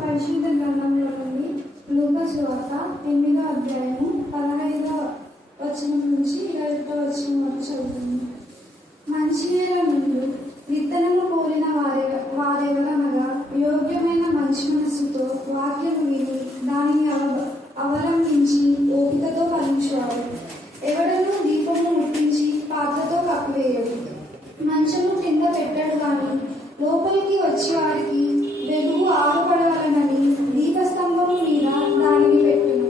పరిశుద్ధ గ్రంథంలో నుండి లూకా సువార్త 8వ అధ్యాయము 15వ వచనం నుంచి 21వ వచనం వరకు చదువుతుంది. మంచి నేల నుండి విత్తనము కోరిన వారెవరనగా యోగ్యమైన మంచి మనస్సుతో వాక్యం విని దానిని అవలంబించి ఓపికతో ఫలించువారు. ఎవడనూ దీపము ముట్టించి పాత్రతో కప్పివేయడు, మంచము కింద పెట్టడు గాని లోపలికి వచ్చి వారికి వెలుగు ఆరుపడవలనని దీపస్తంభము మీద దానిని పెట్టును.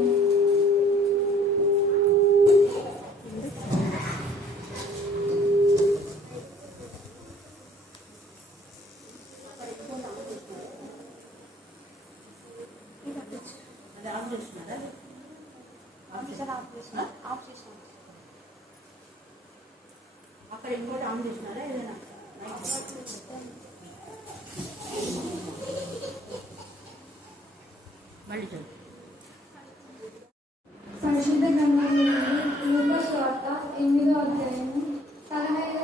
అక్కడ ఇంకోటి ఆన్ చేసినారా ఏదైనా పరిశుద్ధ గ్రంథంలో లూకా సువార్త 8వ అధ్యాయము 15వ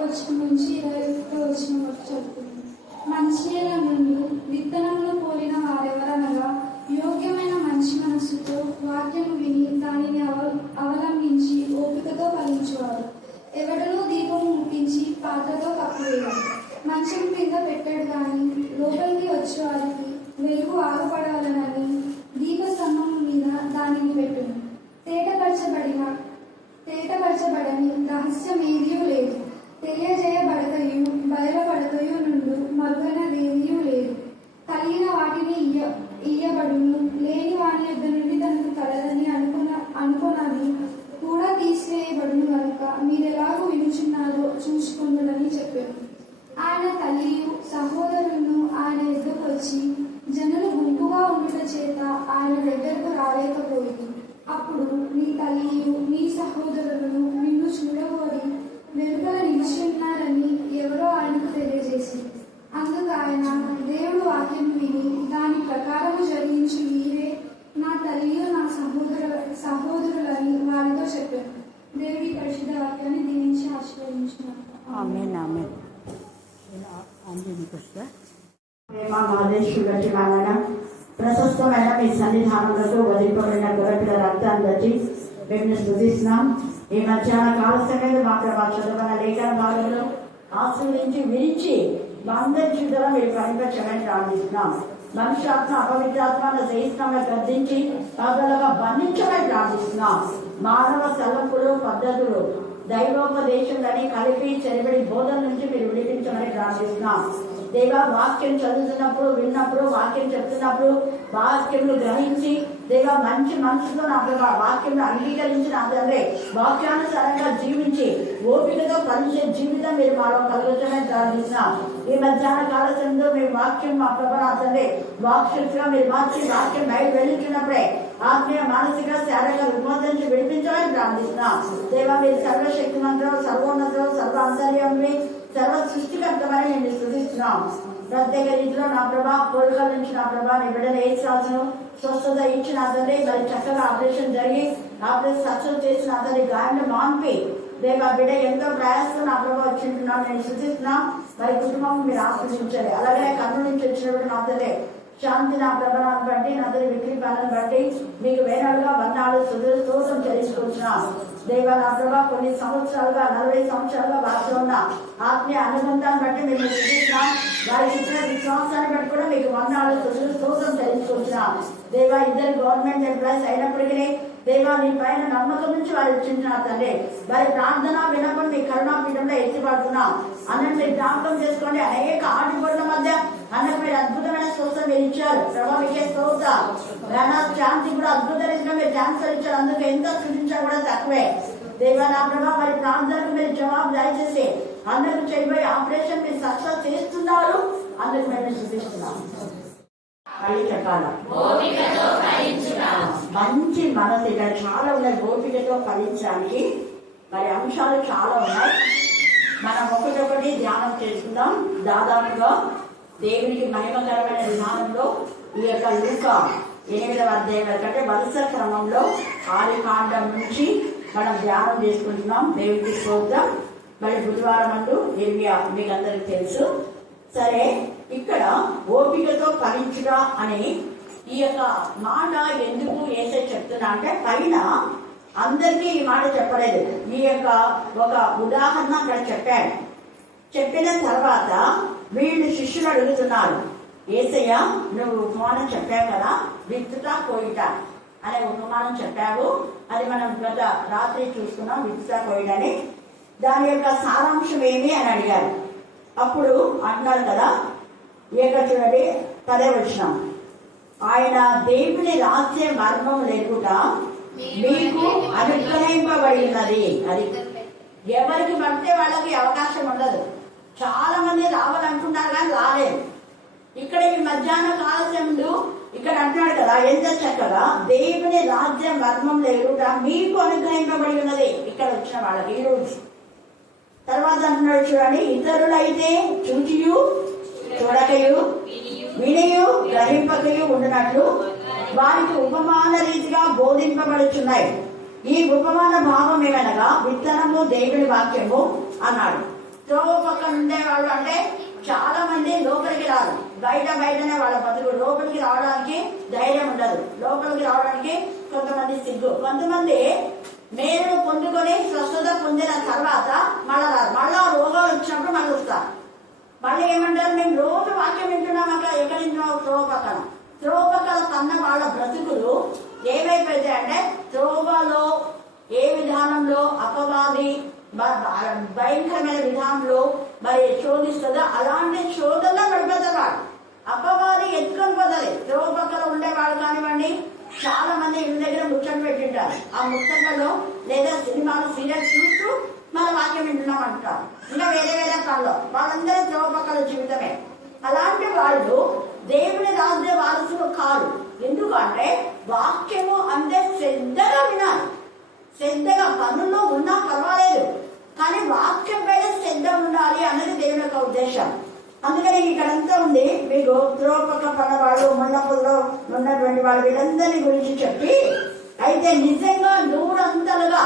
వచనం నుంచి 21వ వచనం వరకు చదువుతుంది. మంచి నేల నుండి విత్తనములు పోలిన వారెవరనగా యోగ్యమైన మంచి మనస్సుతో వాక్యము విని దానిని అవలంబించి ఓపికతో ఫలించువారు. ఎవడనూ దీపము ముట్టించి పాత్రతో కప్పివేయడు, మంచం కింద పెట్టాడు కానీ లోపలికి వచ్చే వారికి వెలుగు ఆరుపడాలనని దీపస్తంభం మీద దానిని పెట్టును. తేటపరచబడని రహస్యం ఏదియూ లేదు, తెలియజేయబడతయు బయలుపడతయు నుండు మరుగైనదేదియూ లేదు. కలిగిన వాటిని ఇయ్యబడును, లేని వాని యొద్ద నుండి తనకు కలదని అనుకున్నది కూడా తీసివేయబడును కనుక మీరెలాగూ వినుచున్నారో చూసుకుందులని చెప్పారు. ఆయన తల్లియు సహోదరులను ఆయన ఎదురుకు వచ్చి జనులు గుంపుగా ఉండుట చేత ఆయన దగ్గరకు రాలేకపోయింది. అప్పుడు నీ తల్లియు నీ సహోదరులను నిన్ను చూడగోరి వెనుకల నిలిచి ఉన్నారని ఎవరో ఆయనకు తెలియజేసి, అందుకు ఆయన దేవుడు వాక్యం విని దాని ప్రకారము జరిగించి వీరే నా తల్లియు నా సహోదరులని వారితో చెప్పారు. దేవుడి పరిశుద్ధ వాక్యాన్ని దీవించి ఆశీర్వదించినారు. ప్రశస్తమైన మీ సన్నిధానంలో వదిలిపబడిన గొర్రెపిల్ల రక్తాన్ని బట్టి మేము స్తుతిస్తున్నాం. ఈ మధ్యాహ్న కాల సమయంలో మా ప్రభా చదువుకున్న లేఖన భాగంలో ఆశీర్వదించి విరించి మా అందరి జీవితంలో మీరు కనిపించమని ప్రార్థిస్తున్నాం. మనుష్యాత్మ అపవిత్రాత్మను జయిస్తామని గద్దించి పగలగా బంధించమని ప్రార్థిస్తున్నాం. మానవ సలపులు పద్ధతులు దైవోపదేశంలని కలిపి చెరబడి బోధన నుంచి మీరు విడిపించమని ప్రార్థిస్తున్నాం. దేవా వాక్యం చదువుతున్నప్పుడు విన్నప్పుడు వాక్యం చెప్తున్నప్పుడు వాక్యంను గ్రహించి దేవా మంచి మనసుతో నా ప్రభా వాక్యంను అంగీకరించి నా తండ్రి వాక్యానుసారంగా జీవించి ఓపికతో కలిసే జీవితం మీరు మాలో కలుగుతామని ప్రార్థిస్తున్నాం. ఈ మధ్యాహ్న కాల సమయంలో మీ వాక్యం మా ప్రభా నా తండ్రి వాక్శక్తిగా మీరు మార్చి వాక్యం బయట వెళ్తున్నప్పుడే ఆత్మీయ మానసిక శారీరక విమోచన విడిపించమని ప్రార్థిస్తున్నాం. దేవా మీరు సర్వశక్తిమంతులు సర్వోన్నతులు సర్వ అంతర్యామి సర్వ సృష్టికర్తమని నేను స్తుతిస్తున్నాం. ప్రత్యేక రీతిలో నా ప్రభా కోరికల నుంచి నా ప్రభా నీ బిడ్డను ఏ శాసనం స్వస్థత ఇచ్చిన అతన్ని మరి చక్కగా ఆపరేషన్ జరిగి ఆపరేషన్ సక్సెస్ చేసిన అతని గాయాన్ని మాన్పి దేవా బిడ్డ ఎంతో ప్రయాసం నా ప్రభా వచ్చింటున్నాం నేను స్తుతిస్తున్నాం. మరి కుటుంబం మీరు ఆస్వాదించాలి. అలాగే కన్ను నుంచి వచ్చినప్పుడు నా తల్లి శాంతి నా ప్రభావాన్ని బట్టి నా తల్లి విక్రీపాలను బట్టి మీకు వేనాడుగా వందాలు స్తోత్రం చెల్లించుకుంటున్నాం. దేవా నా ప్రభా కొన్ని సంవత్సరాలుగా 40 సంవత్సరాలుగా వారితో ఉన్న ఆత్మీయ అనుబంధాన్ని బట్టి మేము చూస్తున్నాం. వారికి ఇచ్చిన విశ్వాసాన్ని బట్టి కూడా మీకు వందాలు స్తోత్రం చెల్లించుకుంటున్నాం. దేవా ఇద్దరు గవర్నమెంట్ ఎంప్లాయీస్ అయినప్పటికీ దేవా నీ పైన నమ్మకం నుంచి వారు ఇచ్చింటున్నారు తండ్రి. వారి ప్రార్థన వినకుండా మీ కరుణాపీఠంలో ఎత్తిపడుతున్నాం. అన్నట్టు మీరు జ్ఞాపకం చేసుకోండి. అనేక ఆటపోట్ల మధ్య అన్నట్టు మీరు అద్భుతమైన స్వస్థ మీరు ఇచ్చారు. ప్రభావ మీకే స్తోత్రం. శాంతి కూడా అద్భుతమైన మీరు క్యాన్సర్ ఇచ్చారు. అందుకు ఎంత సృష్టించారు కూడా తక్కువే. దేవా నా ప్రభావ మరి ప్రార్థనకు మీరు జవాబు దయచేసి అందరికి చేయబోయే ఆపరేషన్ మీరు సక్సెస్ చేస్తున్నారు. అందుకు మేము సృష్టిస్తున్నాం. మంచి మనసు ఇక్కడ చాలా ఉన్నాయి. ఓపికతో ఫలించడానికి మరి అంశాలు చాలా ఉన్నాయి. మనం ఒకటొకటి ధ్యానం చేసుకుందాం. దాదాపుగా దేవునికి మహిమకరమైన విధానంలో ఈ యొక్క లూకా 8వ అధ్యాయం కంటే వరుస క్రమంలో 6 కాండం నుంచి మనం ధ్యానం చేసుకుంటున్నాం. దేవుడికి స్తోత్రం. మరి బుధవారం అంటూ ఇర్మియా మీకు అందరికి తెలుసు. సరే, ఇక్కడ ఓపికతో ఫలించుట అని ఈ యొక్క మాట ఎందుకు ఏసై చెప్తున్నా అంటే పైన అందరికీ ఈ మాట చెప్పలేదు. ఈ యొక్క ఒక ఉదాహరణ అక్కడ చెప్పాడు. చెప్పిన తర్వాత వీళ్ళు శిష్యులు అడుగుతున్నారు, ఏసయ్య నువ్వు ఉపమానం చెప్పావు కదా, విత్తుట కోయుట అనే ఉపమానం చెప్పావు, అది మనం గత రాత్రి చూసుకున్నాం, విత్తుట కోయుటని. దాని యొక్క సారాంశం ఏమి అని అడిగారు. అప్పుడు అంటున్నారు కదా, చూడండి 10వ వచనం, ఆయన దేవుని రాజ్య మర్మం లేకుండా మీకు అనుగ్రహింపబడి ఉన్నది. అది ఎవరికి పడితే వాళ్ళకి అవకాశం ఉండదు. చాలా మంది రావాలనుకుంటారు కానీ రాలేదు. ఇక్కడ ఈ మధ్యాహ్న కాల సమయంలో ఇక్కడ అంటున్నాడు కదా, ఎంత చక్కగా దేవుని రాజ్య మర్మం లేకుండా మీకు అనుగ్రహింపబడి ఉన్నది ఇక్కడ వచ్చిన వాళ్ళకి ఈ రోజు. తర్వాత అంటున్నాడు చూడండి, ఇతరులైతే చూచియు చూడకయు వినియు గ్రహింపకయు ఉండినట్లు వారికి ఉపమాన రీతిగా బోధింపబడుచున్నాయి. ఈ ఉపమాన భావం ఏమనగా విత్తనము దేవుని వాక్యము అన్నాడు. త్రోవ పక్కన ఉండేవాళ్ళు అంటే చాలా మంది లోపలికి రారు, బయటనే వాళ్ళ బతుకు. లోపలికి రావడానికి ధైర్యం ఉండదు, లోపలికి రావడానికి కొంతమంది సిగ్గు, కొంతమంది మేలు పొందుకొని స్వస్థత పొందిన తర్వాత మళ్ళా రారు, మళ్ళా రోగాలు వచ్చినప్పుడు మళ్ళీ వస్తారు. మళ్ళీ ఏమంటారు, మేము రోజు వాక్యం వింటున్నాం, అక్కడ ఎక్కడి నుంచి త్రోవ పక్కన కన్న వాళ్ళ బ్రతుకులు ఏమైపోతాయి అంటే త్రోవలో ఏ విధానంలో అపవాది భయంకరమైన విధానంలో మరి శోధిస్తుందో అలాంటి శోధనలో పడిపోతారు. అపవాది ఎత్తుకొని పోతుంది. త్రోవ పక్కన ఉండేవాళ్ళు కానివ్వండి, చాలా మంది ఇంటి దగ్గర ముచ్చట పెట్టింటారు. ఆ ముచ్చటలో లేదా సినిమాలు సీరియల్స్ చూస్తూ మన వాక్యం వింటున్నాం అంటారు. ఇంకా వేరే పనులు వాళ్ళందరూ త్రోవ పక్కల జీవితమే. అలాంటి వాళ్ళు దేవుని రాజ్య వారసులు కాదు. ఎందుకంటే వాక్యము అంటే శ్రద్ధగా వినాలి. శ్రద్ధగా పనుల్లో ఉన్నా పర్వాలేదు, కానీ వాక్యం పైన శ్రద్ధ ఉండాలి అన్నది దేవుని యొక్క ఉద్దేశం. అందుకని ఇక్కడంతా ఉంది మీకు త్రోవ పక్క పన్నవాళ్ళు, ముళ్ళపల్లో ఉన్నటువంటి వాళ్ళు, వీళ్ళందరి గురించి చెప్పి, అయితే నిజంగా నూరంతలుగా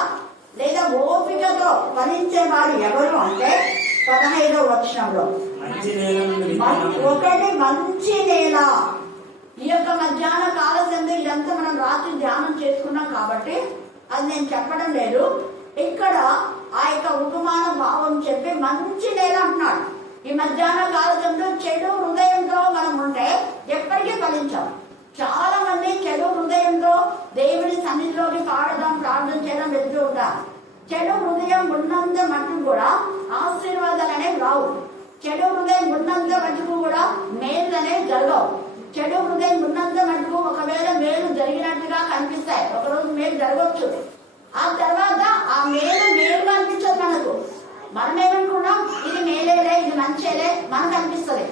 లేదా ఓపికతో ఫలించేవారు ఎవరు అంటే 15వ వచనంలో ఒకటి మంచి నేల. ఈ యొక్క మధ్యాహ్న కాల సందు ఇదంతా మనం రాత్రి ధ్యానం చేసుకున్నాం కాబట్టి అది నేను చెప్పడం లేదు. ఇక్కడ ఆ యొక్క ఉపమాన భావం చెప్పి మంచి నేల అంటున్నాడు. ఈ మధ్యాహ్న కాల సందు చెడు హృదయంతో మనం ఉంటే ఎప్పటికీ ఫలించాం. చాలా మంది చెడు హృదయంతో దేవుని సన్నిధిలోకి పాడడం, ప్రార్థన చేయడం వెళ్తూ ఉంటారు. చెడు హృదయం ఉన్నంత మట్టుకు కూడా ఆశీర్వాదాలు అనేవి రావు. చెడు హృదయం ఉన్నంత మట్టుకు కూడా మేలు అనేవి జరగవు. చెడు హృదయం ఉన్నంత మటుకు ఒకవేళ మేలు జరిగినట్టుగా కనిపిస్తాయి, ఒకరోజు మేలు జరగవచ్చు. ఆ తర్వాత ఆ మేలుగా అనిపించదు మనకు. మనం ఏమనుకున్నాం, ఇది మేలేలే, ఇది మంచేలే మనకు అనిపిస్తుంది.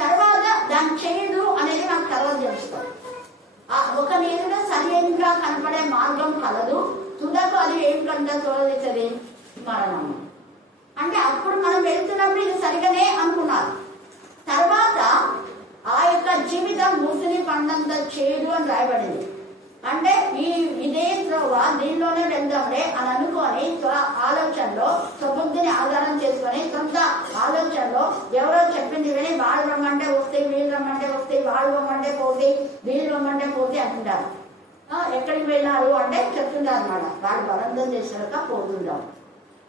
తర్వాత దాని చేయదు అనేది మనకు తర్వాత తెలుస్తుంది. ఒక నేరుగా సరైనగా కనపడే మార్గం కలదు, తుదకు అది ఏం కంటే తోలదిస్తుంది మరణము. అంటే అప్పుడు మనం వెళ్తున్నప్పుడు ఇది సరిగానే అనుకున్నారు. తర్వాత ఆ యొక్క జీవితం ముసిని పండంత చేదు అని రాయబడింది. అంటే ఇదే త్రోవ దీనిలోనే వెళ్దాంలే అని అనుకొని ఆలోచనలో స్వబుద్ధిని ఆధారం చేసుకొని సొంత ఆలోచనలో ఎవరో చెప్పింది విని వాళ్ళు రమ్మంటే వస్తాయి, వీళ్ళు రమ్మంటే వస్తాయి, వాళ్ళు రమ్మంటే పోతాయి, వీళ్ళు రమ్మంటే పోతాయి అంటుంటారు. ఎక్కడికి వెళ్ళారు అంటే చెప్తుంటారు అన్నమాట. వాళ్ళు బలవంతం చేశాక పోతుంటాం.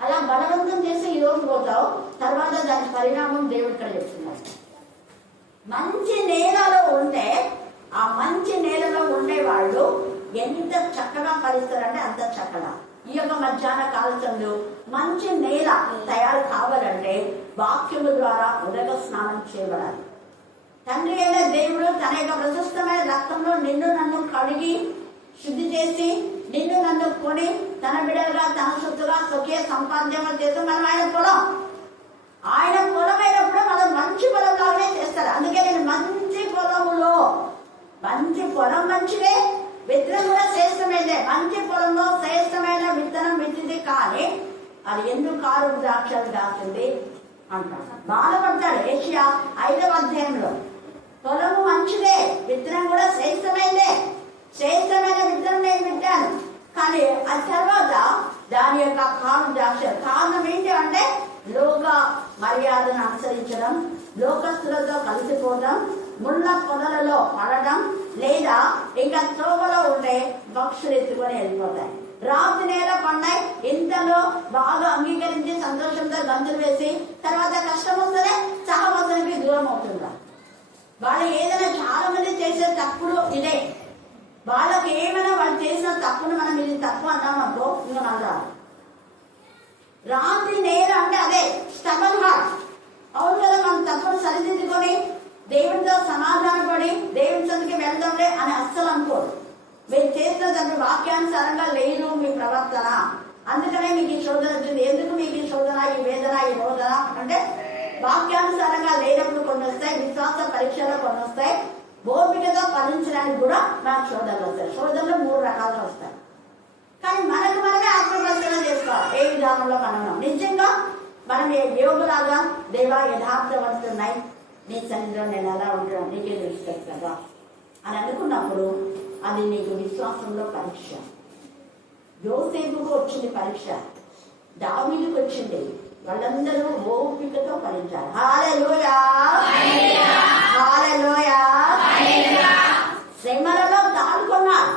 అలా బలవంతం చేసి ఈ రోజు పోతావు, తర్వాత దాని పరిణామం దేవుడు ఇక్కడ చెప్తున్నారు. మంచి నేలలో ఉంటే ఆ మంచి నేలలో ఉండే వాళ్ళు ఎంత చక్కగా ఫలిస్తారంటే అంత చక్కగా. ఈ యొక్క మధ్యాహ్న కాలంలో మంచి నేల తయారు కావాలంటే వాక్యము ద్వారా ఉదక స్నానం చేయబడాలి. తండ్రి అయిన దేవుడు తన యొక్క ప్రశస్తమైన రక్తంలో నిన్ను నన్ను కడిగి శుద్ధి చేసి నిన్ను నన్ను కొని తన బిడ్డలుగా తన సొత్తుగా స్వకీయ సంపాద్యంగా చేస్తే మనం ఆయన పొలం అయినప్పుడు మనం మంచి పొలం లాగానే చేస్తారు. అందుకే నేను మంచి పొలములో, మంచి పొలం మంచిదే, విత్తనం కూడా శ్రేష్టమైనదే. మంచి పొలంలో శ్రేష్టమైన విత్తనం విత్తింది, కానీ అది ఎందుకు కారు ద్రాక్షలు దాచింది అంటాడు. బాధపడతాడు ఏషియా 5వ అధ్యాయంలో. పొలము మంచిదే, విత్తనం కూడా శ్రేష్టమైనదే, శ్రేష్టమైన విత్తనం నేను విట్టాను, కానీ ఆ తర్వాత దాని యొక్క కారు ద్రాక్ష కారణం ఏంటి అంటే లోక మర్యాదను అనుసరించడం, లోకస్తులతో కలిసిపోవడం, ముళ్ళ పొదలలో పడడం, లేదా ఇంకా త్రోవలో ఉంటే పక్షులు ఎత్తుకొని వెళ్ళిపోతాయి. రాత్రి నేల పడినాయి, ఇంతలో బాగా అంగీకరించి సంతోషంతో గంతులు వేసి తర్వాత కష్టం వస్తేనే సహవాసానికి దూరం అవుతుందా? వాళ్ళు ఏదైనా చాలా మంది చేసే తప్పుడు ఇదే. వాళ్ళకి ఏమైనా వాళ్ళు చేసిన తప్పును మనం ఇది తప్పు అన్నామనుకో ఇంకా నల్లా. రాత్రి నేల అంటే అదే స్టబన్ హార్ట్. అవును కదా, మనం తప్పును సరిదిద్దుకొని దేవుడితో సమాధానపడి దేవుడి సందికి వెళ్దాంలే అని అస్సలు అనుకోరు. మీరు చేసిన దాన్ని వాక్యానుసారంగా లేదు మీ ప్రవర్తన, అందుకనే మీకు ఈ శోధన వచ్చింది. ఎందుకు మీకు ఈ శోధన, ఈ వేదన, ఈ రోదన అంటే వాక్యానుసారంగా లేనప్పుడు కొన్ని వస్తాయి, విశ్వాస పరీక్షలో కొన్ని వస్తాయి, ఓపికతో ఫలించడానికి కూడా మనకు శోధనలు వస్తాయి. శోధనలు 3 రకాలుగా వస్తాయి. కానీ మనకు మనమే ఆత్మపరిశీలన చేసుకోవాలి. ఏ విధానంలో మనం నిజంగా మనం యోగులాగా దేవా యథార్థవంతున్నాయి నీ సన్నిధిలో నేను ఎలా ఉంటాను, నీకే తెలుస్తుంది కదా అని అనుకున్నప్పుడు అది నీకు విశ్వాసంలో పరీక్ష. యోసేపుకు వచ్చింది పరీక్ష, దావీదుకు వచ్చింది. వాళ్ళందరూ ఓపికతో ఫలించారు. హల్లెలూయా, హల్లెలూయా. శ్రమలలో దాడుకున్నారు.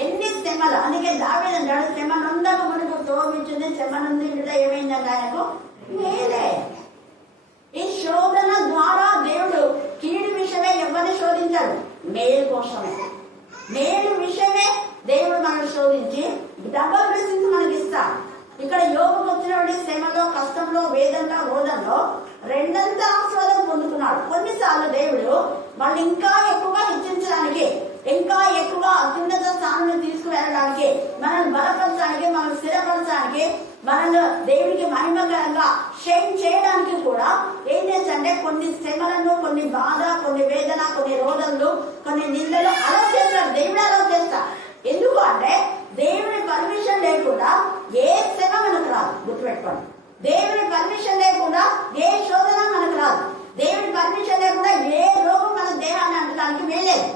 ఎన్ని శ్రమలు, అందుకే దావీదు అంటాడు శ్రమనందకు మనకు తోమించింది, శ్రమనంది ఏమైందంటే ఆయనకు మేలే. ఈ శోధన ద్వారా దేవుడు కీడు విషయమే ఎవరిని శోధించాడు, మేలు కోసమే. మేలు విషయమే దేవుడు మనల్ని శోధించి డబల్ బ్లెస్సింగ్స్ మనకి ఇస్తాడు. ఇక్కడ యోగుకు వచ్చినటువంటి శ్రమలో, కష్టంలో, వేదనలో, రోదంలో రెండంతా ఆశీర్వాదం పొందుకున్నాడు. కొన్నిసార్లు దేవుడు వాళ్ళు ఇంకా ఎక్కువగా హెచ్చించడానికి, ఇంకా ఎక్కువ అత్యున్నత స్థానాన్ని తీసుకువెళ్ళడానికి, మనల్ని బలపరచడానికి, మనల్ని స్థిరపరచడానికి, మనల్ని దేవుడికి మహిమకరంగా షైన్ చేయడానికి కూడా ఏం చేస్తాడంటే కొన్ని శ్రమలను, కొన్ని బాధ, కొన్ని వేదన, కొన్ని రోదనలు, కొన్ని నిందలు అలా చేస్తాడు. దేవుడు అలా చేస్తాడు. ఎందుకు అంటే దేవుని పర్మిషన్ లేకుండా ఏ శ్రమ మనకు రాదు. గుర్తుపెట్టుకోండి, దేవుని పర్మిషన్ లేకుండా ఏ శోధన మనకు రాదు. దేవుని పర్మిషన్ లేకుండా ఏ రోగం మన దేహాన్ని అంటడానికి వీలేదు.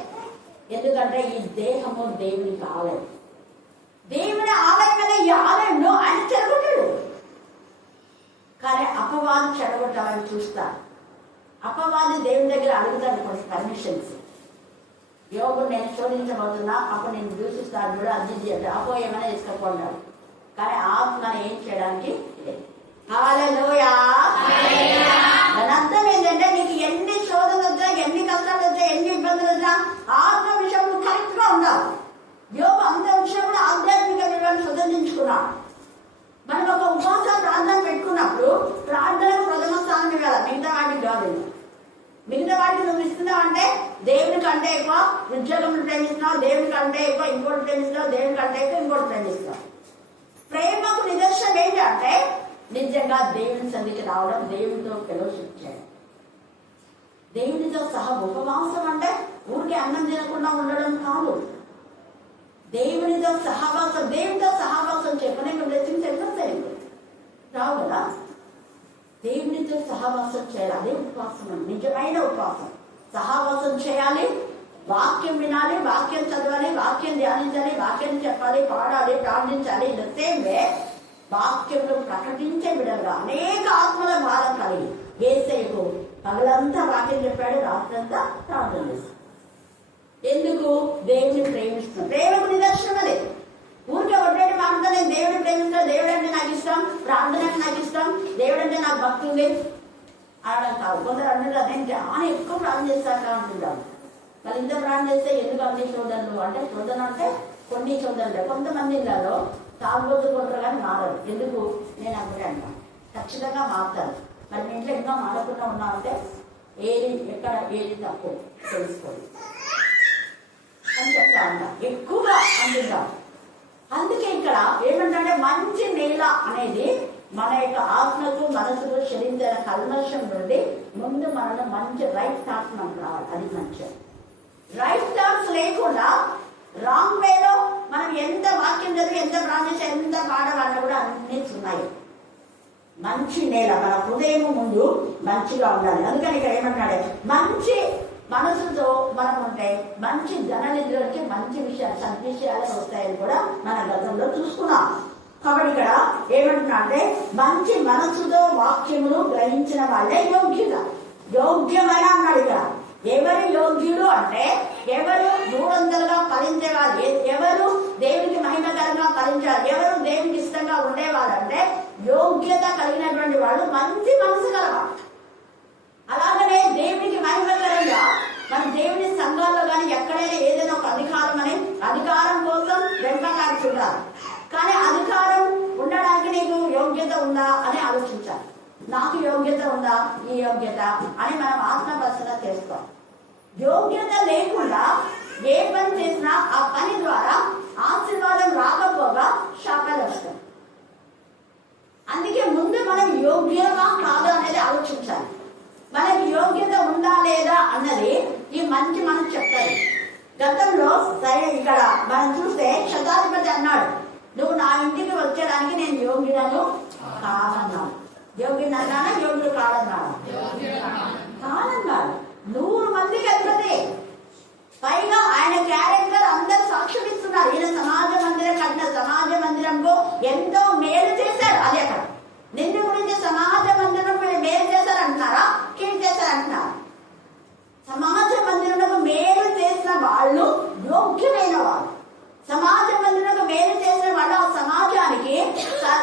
ఎందుకంటే ఈ దేహము దేవునికి ఆలయం. దేవుని ఆలయమైన ఈ ఆలయంలో ఆయన చెడగొట్టాడు. కానీ అపవాది చెడగొట్టాలని చూస్తాడు. అపవాది దేవుని దగ్గర అడుగుతాడు కొన్ని పర్మిషన్స్. యోగు నేను శోధించబోతున్నా, అప్పుడు నేను దూషిస్తాను కూడా అర్థించి అంటే అపో ఏమైనా తీసుకుపోన్నాడు. కానీ ఆత్మను ఏం చేయడానికి లేదు. హల్లెలూయా. దాని అర్థం ఏంటంటే నీకు ఎన్ని శోధనలు వచ్చా, ఎన్ని కష్టాలు వచ్చా, ఎన్ని ఇబ్బందులు వచ్చా, ఆత్మ విషయంలో కరెక్ట్ గా ఉండాలి. యోగు అంత విషయం కూడా ఆధ్యాత్మిక విలువను శోధించుకున్నాడు. మనం ఒక ఉపవాస ప్రార్థన పెట్టుకున్నప్పుడు ప్రార్థనకు ప్రథమ స్థానం ఇవ్వాలి, మిగతా వాటికి కాదు. మిగతా వాటికి నువ్వు ఇస్తున్నావు అంటే దేవుని కంటే ఎక్కువ ఉద్యోగం ప్రేమిస్తున్నావు, దేవుని కంటే ఎక్కువ ఇంకోటి ప్రేమిస్తున్నావు, దేవుని కంటే ఎక్కువ ఇంకోటి ప్రేమిస్తున్నావు. ప్రేమకు నిదర్శనం ఏంటంటే నిజంగా దేవుని సన్నిధికి రావడం, దేవునితో ఫెలోషిప్ చేయడం, దేవునితో సహా. ఉపవాసం అంటే ఊరికి అన్నం తినకుండా ఉండడం కాదు, దేవునితో సహవాసం. దేవునితో సహవాసం చెప్పనే బ్లెస్సింగ్స్ ఎట్లా తెలియదు రావు కదా. దేవునితో సహవాసం చేయాలి, అదే ఉపవాసం. నిజమైన ఉపవాసం. సహవాసం చేయాలి, వాక్యం వినాలి, వాక్యం చదవాలి, వాక్యం ధ్యానించాలి, వాక్యం చెప్పాలి, పాడాలి, ప్రార్థించాలి. ఇన్ ద సేమ్ వే వాక్యంలో ప్రకటించే బిడ్డలుగా అనేక ఆత్మల భారం కలిగి యేసయ్యకు పగలంతా వాక్యం చెప్పాడు, రాత్రంతా ప్రార్థన చేశాడు. ఎందుకు? దేవుని ప్రేమిస్తున్నాం. ప్రేమకు నిదర్శనం అదే. ఊరికే ఒడ్డేటి మాటతో నేను దేవుడిని ప్రేమిస్తాను, దేవుడు అంటే నాకు ఇష్టం, ప్రార్థన అంటే నాకు ఇష్టం, దేవుడు అంటే నాకు భక్తి ఉంది అనడం కాదు. కొందరు అంటారు నేను చాలా ఎక్కువ ప్రార్థన చేస్తాక అంటుంటాను. మరి ఇంత ప్రార్థన చేస్తే ఎందుకు అన్ని శోధనలు అంటే, శోధన అంటే కొన్ని శోధనలు. కొంతమంది ఇళ్ళలో తాగుబోతు కొంటారు కానీ మారరు. ఎందుకు? నేను అప్పుడే అంటాను, ఖచ్చితంగా మారుతారు. మరి మీ ఇంట్లో ఇంకా మారకుండా ఉన్నామంటే ఏది ఎక్కడ ఏది తప్పు తెలుసుకోండి అని చెప్తా ఉంటా, ఎక్కువగా అంటుంటాం. అందుకే ఇక్కడ ఏమంటే మంచి నేల అనేది మన యొక్క ఆత్మకు, మనసుకు, శరీర కల్మషం నుండి ముందు మనలో మంచి రైట్ థాట్స్ మనకు రావాలి. అది మంచి రైట్ థాట్స్ లేకుండా రాంగ్ వేలో మనం ఎంత వాక్యం చదివి, ఎంత ప్రార్థించి, ఎంత పాడవాళ్ళ కూడా అన్ని ఉన్నాయి. మంచి నేల మన హృదయం ముందు మంచిగా ఉండాలి. అందుకని ఇక్కడ ఏమంటాడే మంచి మనసుతో మనం ఉంటే మంచి ధననిధిలోకి మంచి విషయాలు, సద్విషయాలు వస్తాయని కూడా మన గతంలో చూసుకున్నాం. కాబట్టి ఇక్కడ ఏమంటున్నా అంటే మంచి మనసుతో వాక్యములు గ్రహించిన వాళ్ళే యోగ్యుత. యోగ్యమైన అన్నాడు ఇక్కడ. ఎవరు యోగ్యుడు అంటే ఎవరు 300గా ఫలించేవారు, ఎవరు దేవునికి మహిమకరంగా ఫలించారు, ఎవరు దేవునికి ఇష్టంగా ఉండేవారు అంటే యోగ్యత కలిగినటువంటి వాళ్ళు, మంచి మనసు కలవాడు. అలాగనే దేవునికి మహిమకరంగా మన దేవుని సంఘాల్లో కానీ ఎక్కడైనా ఏదైనా ఒక అధికారం కోసం వెంపకాడుతున్నారు. కానీ అధికారం ఉండడానికి నీకు యోగ్యత ఉందా అని ఆలోచించాలి. నాకు యోగ్యత ఉందా, ఈ యోగ్యత అని మనం ఆత్మపరిశీలన చేసుకోవాలి. యోగ్యత లేకుండా ఏ పని చేసినా ఆ పని ద్వారా ఆశీర్వాదం రాకపోగా శాపాలు వస్తాయి. అందుకే ముందు మనం యోగ్యమా కాదా అనేది ఆలోచించాలి. మనకి యోగ్యత ఉందా లేదా అన్నది ఈ మంచి మనం చెప్తారు. గతంలో సరే ఇక్కడ మనం చూస్తే శతాధిపతి అన్నాడు, నువ్వు నా ఇంటికి వచ్చేదానికి నేను యోగ్యుడను కాదన్నాడు. యోగ్యుడు అన్నాడా, యోగ్యుడు కాదన్నాడు? కాదన్నాడు. 100 మందికి అధిపతి. పైగా ఆయన క్యారెక్టర్ అందరు సాక్ష్యం ఇస్తున్నారు. ఈయన సమాజ మందిరం కట్టిన సమాజ మందిరంలో ఎంతో మేలు చేశారు. అది అక్కడ నిన్ను గురించి సమాజ మందిరం మేలు చేశారు అంటున్నారా, కీడు చేశారు అంటున్నారు? సమాజ మందిరంలో మేలు చేసిన వాళ్ళు యోగ్యమైన వాళ్ళు. సమాజ మందిరంలో మేలు చేసిన వాళ్ళు ఆ సమాజానికి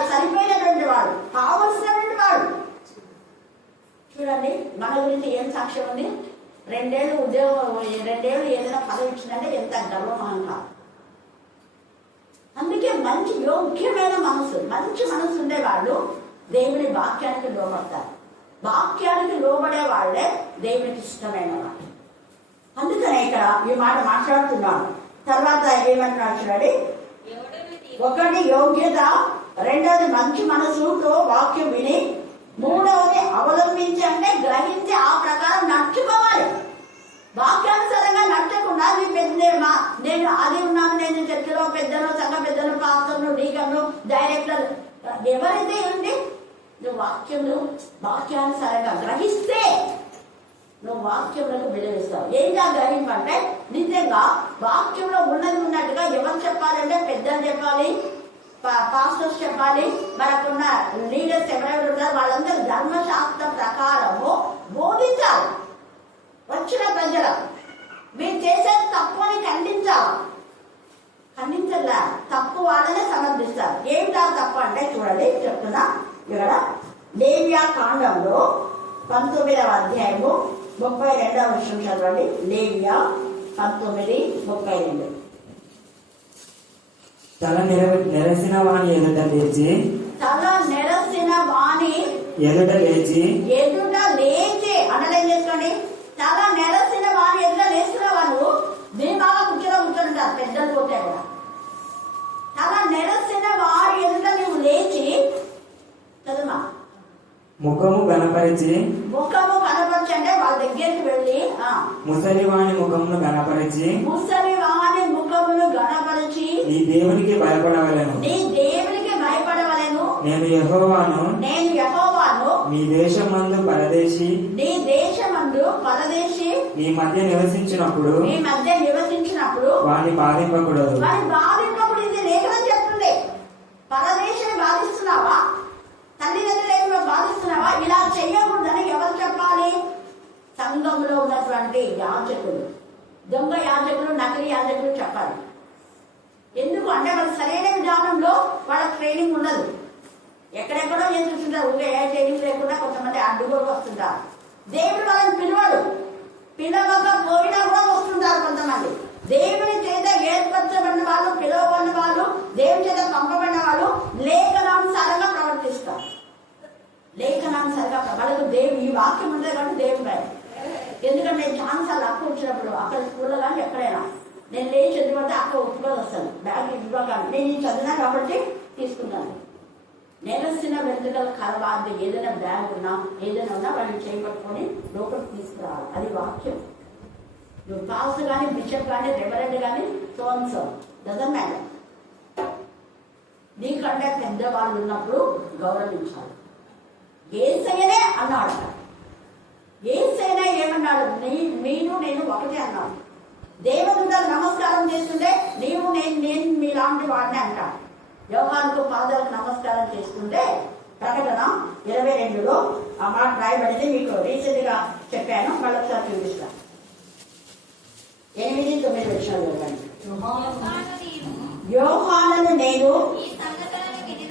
సరిపోయినటువంటి వాడు, కావలసినటువంటి వాడు. చూడండి మన గురించి ఏం సాక్ష్యం ఉంది. 2 ఏళ్ళు ఉద్యోగం, 2 ఏళ్ళు ఏదైనా పదవి ఇచ్చిందంటే ఎంత గర్వమహంగా. అందుకే మంచి యోగ్యమైన మనసు, మంచి మనసు ఉండేవాళ్ళు దేవుని వాక్యానికి లోబడతారు. వాక్యానికి లోబడే వాళ్ళే దేవునికి ఇష్టమైన వాళ్ళు. అందుకనే ఇక్కడ ఈ మాట మాట్లాడుతున్నాను. తర్వాత ఏమంటున్నాడు చూడండి, 1 యోగ్యత, 2 మంచి మనసుతో వాక్యం విని, 3 అవలంబించి అంటే గ్రహించి ఆ ప్రకారం నడుచుకోవాలి. వాక్యానుసారంగా నచ్చకుండా నీ పెద్దమా, నేను అది ఉన్నాను, నేను చర్చలో పెద్దను, సంఘ పెద్దను, పాస్టర్ను, డీకన్ను, డైరెక్టర్, ఎవరైతే ఉంది నువ్వు వాక్యానుసారంగా గ్రహిస్తే నువ్వు వాక్యంలో విలువిస్తావు. ఏంటా గ్రహింపంటే నిజంగా వాక్యంలో ఉన్నట్టుగా ఎవరు చెప్పాలంటే పెద్దలు చెప్పాలి, పాస్టర్స్ చెప్పాలి, మనకున్న లీడర్స్ ఎవరెవరు ఉంటారు వాళ్ళందరూ ధర్మశాస్త్ర ప్రకారము బోధించాలి. వచ్చిన ప్రజలకు మీరు చేసే తప్పు అని ఖండించలే, తప్పు వాళ్ళనే సమర్థిస్తారు. ఏమిటా తప్పు అంటే చూడండి చెప్తున్నా ఇక్కడ లేవియా కాండంలో 19వ అధ్యాయము 32వ వచనం చదవండి. లేవియా 19:32. తల నెరసిన వాణి ఎదుట లేచి, తల నెరసిన వాణి ఎదుట లేచి అనలేం చేసుకోండి. తల నెరసిన వాణి ఎదుట లేస్తున్న వాళ్ళు దీపాగా కూర్చుంటారు పెద్దలు పోతే కూడా. తల నెరసిన వారి ఎదుట నువ్వు లేచి చదుమా ముఖము కనపరిచి అంటే వాళ్ళ దగ్గరికి వెళ్ళి ముసలివాణి ముఖమును కనపరిచి నీ దేవునికి భయపడవలెను, నేను యెహోవాను నీ దేశమందు పరదేశి నీ మధ్య నివసించినప్పుడు వాణ్ణి బాధింపకూడదు. ఇది లేఖనం చెప్తుంది. పరదేశిని బాధిస్తున్నావా, తల్లిదండ్రులు బాధిస్తున్నావా, ఇలా చెయ్యకూడదని ఎవరు చెప్పాలి? సంఘంలో ఉన్నటువంటి యాజకులు, దొంగ యాజకులు, నకిలీ యాజకులు చెప్పాలి. ఎందుకు అంటే వాళ్ళ సరైన విధానంలో వాళ్ళ ట్రైనింగ్ ఉండదు. ఎక్కడెక్కడో ఏం చూస్తుంటారు, ఏ ట్రైనింగ్ లేకుండా కొంతమంది అడ్డుగోలు వస్తుంటారు. దేవుడు వాళ్ళని పిలవకపోయినా కూడా వస్తుంటారు కొంతమంది. దేవుని చేత ఏర్పరచబడిన వాళ్ళు, పిలువబడిన వాళ్ళు, దేవుని చేత పంపబడిన వాళ్ళు లేఖనానుసారంగా ప్రవర్తిస్తారు. వాళ్ళకు దేవుడు ఈ వాక్యం ఉంటుంది కాబట్టి దేవుడు భయం. ఎందుకంటే నేను ఛాన్సార్లు అక్క వచ్చినప్పుడు అక్కడ స్కూల్లో కానీ ఎక్కడైనా నేను లేచి చదివితే అక్క ఒప్పుకొని వస్తాను, బ్యాగ్ ఇవ్వగానే నేను చదివినా కాబట్టి తీసుకున్నాను. నెలసిన వెంట్రుకల కరవాది ఏదైనా బ్యాగ్ ఉన్నా ఏదైనా ఉన్నా వాళ్ళని చేపట్టుకొని లోపలికి తీసుకురావాలి. అది వాక్యం. నువ్వు పాస్టర్ కానీ, బిషప్ కానీ, రెవరెండ్ కానీ, సో డజంట్ మ్యాటర్. నీకంటే పెద్దవాళ్ళు ఉన్నప్పుడు గౌరవించాలి. యేసయ్యనే అన్నాడు. యేసయ్యనే ఏమన్నాడు? నేను ఒకటే అన్నాడు. దేవదూతలు నమస్కారం చేస్తుంటే నేను మీలాంటి వాడిని అంటాడు. యోహానుకు పాదాలకు నమస్కారం చేస్తుంటే ప్రకటన 22లో ఆ మాట రాయబడింది. మీకు రీసెంట్ గా చెప్పాను, మళ్ళీ ఒకసారి చూపిస్తాను. 8-9 విషయాలు ఇవ్వండి. యోహానును నేను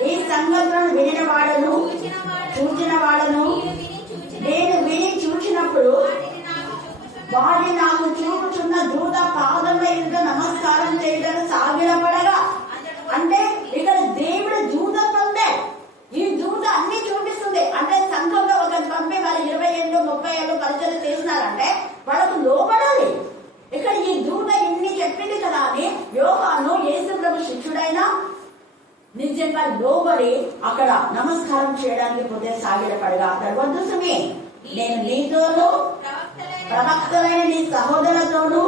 ఈ సంగతులను వినిన వాడను, చూచిన వాడను. నేను విని చూచినప్పుడు వాడి నాకు చూపుచున్న దూత పాదముల ఎదుట నమస్కారం చేయడం సాగిలపడగా. అంటే ఇక్కడ దేవుడు దూత పొందే, ఈ దూత అన్ని చూపిస్తుంది. అంటే సంఘంలో ఒక పంపి వారు 20 ఏళ్ళు 30 ఏళ్ళు పరిచయం చేస్తున్నారంటే వాళ్ళకు లోపడాలి. ఇక్కడ ఈ దూత ఇన్ని చెప్పింది కదా అని యోహాను యేసు ప్రభు శిష్యుడైన నిజంగా లోబడి అక్కడ నమస్కారం చేయడానికి పోతే సాగిలపడగా. అక్కడ వద్దు సుమి, నేను నీతోను ప్రవక్తలైన నీ సహోదరులతోనూ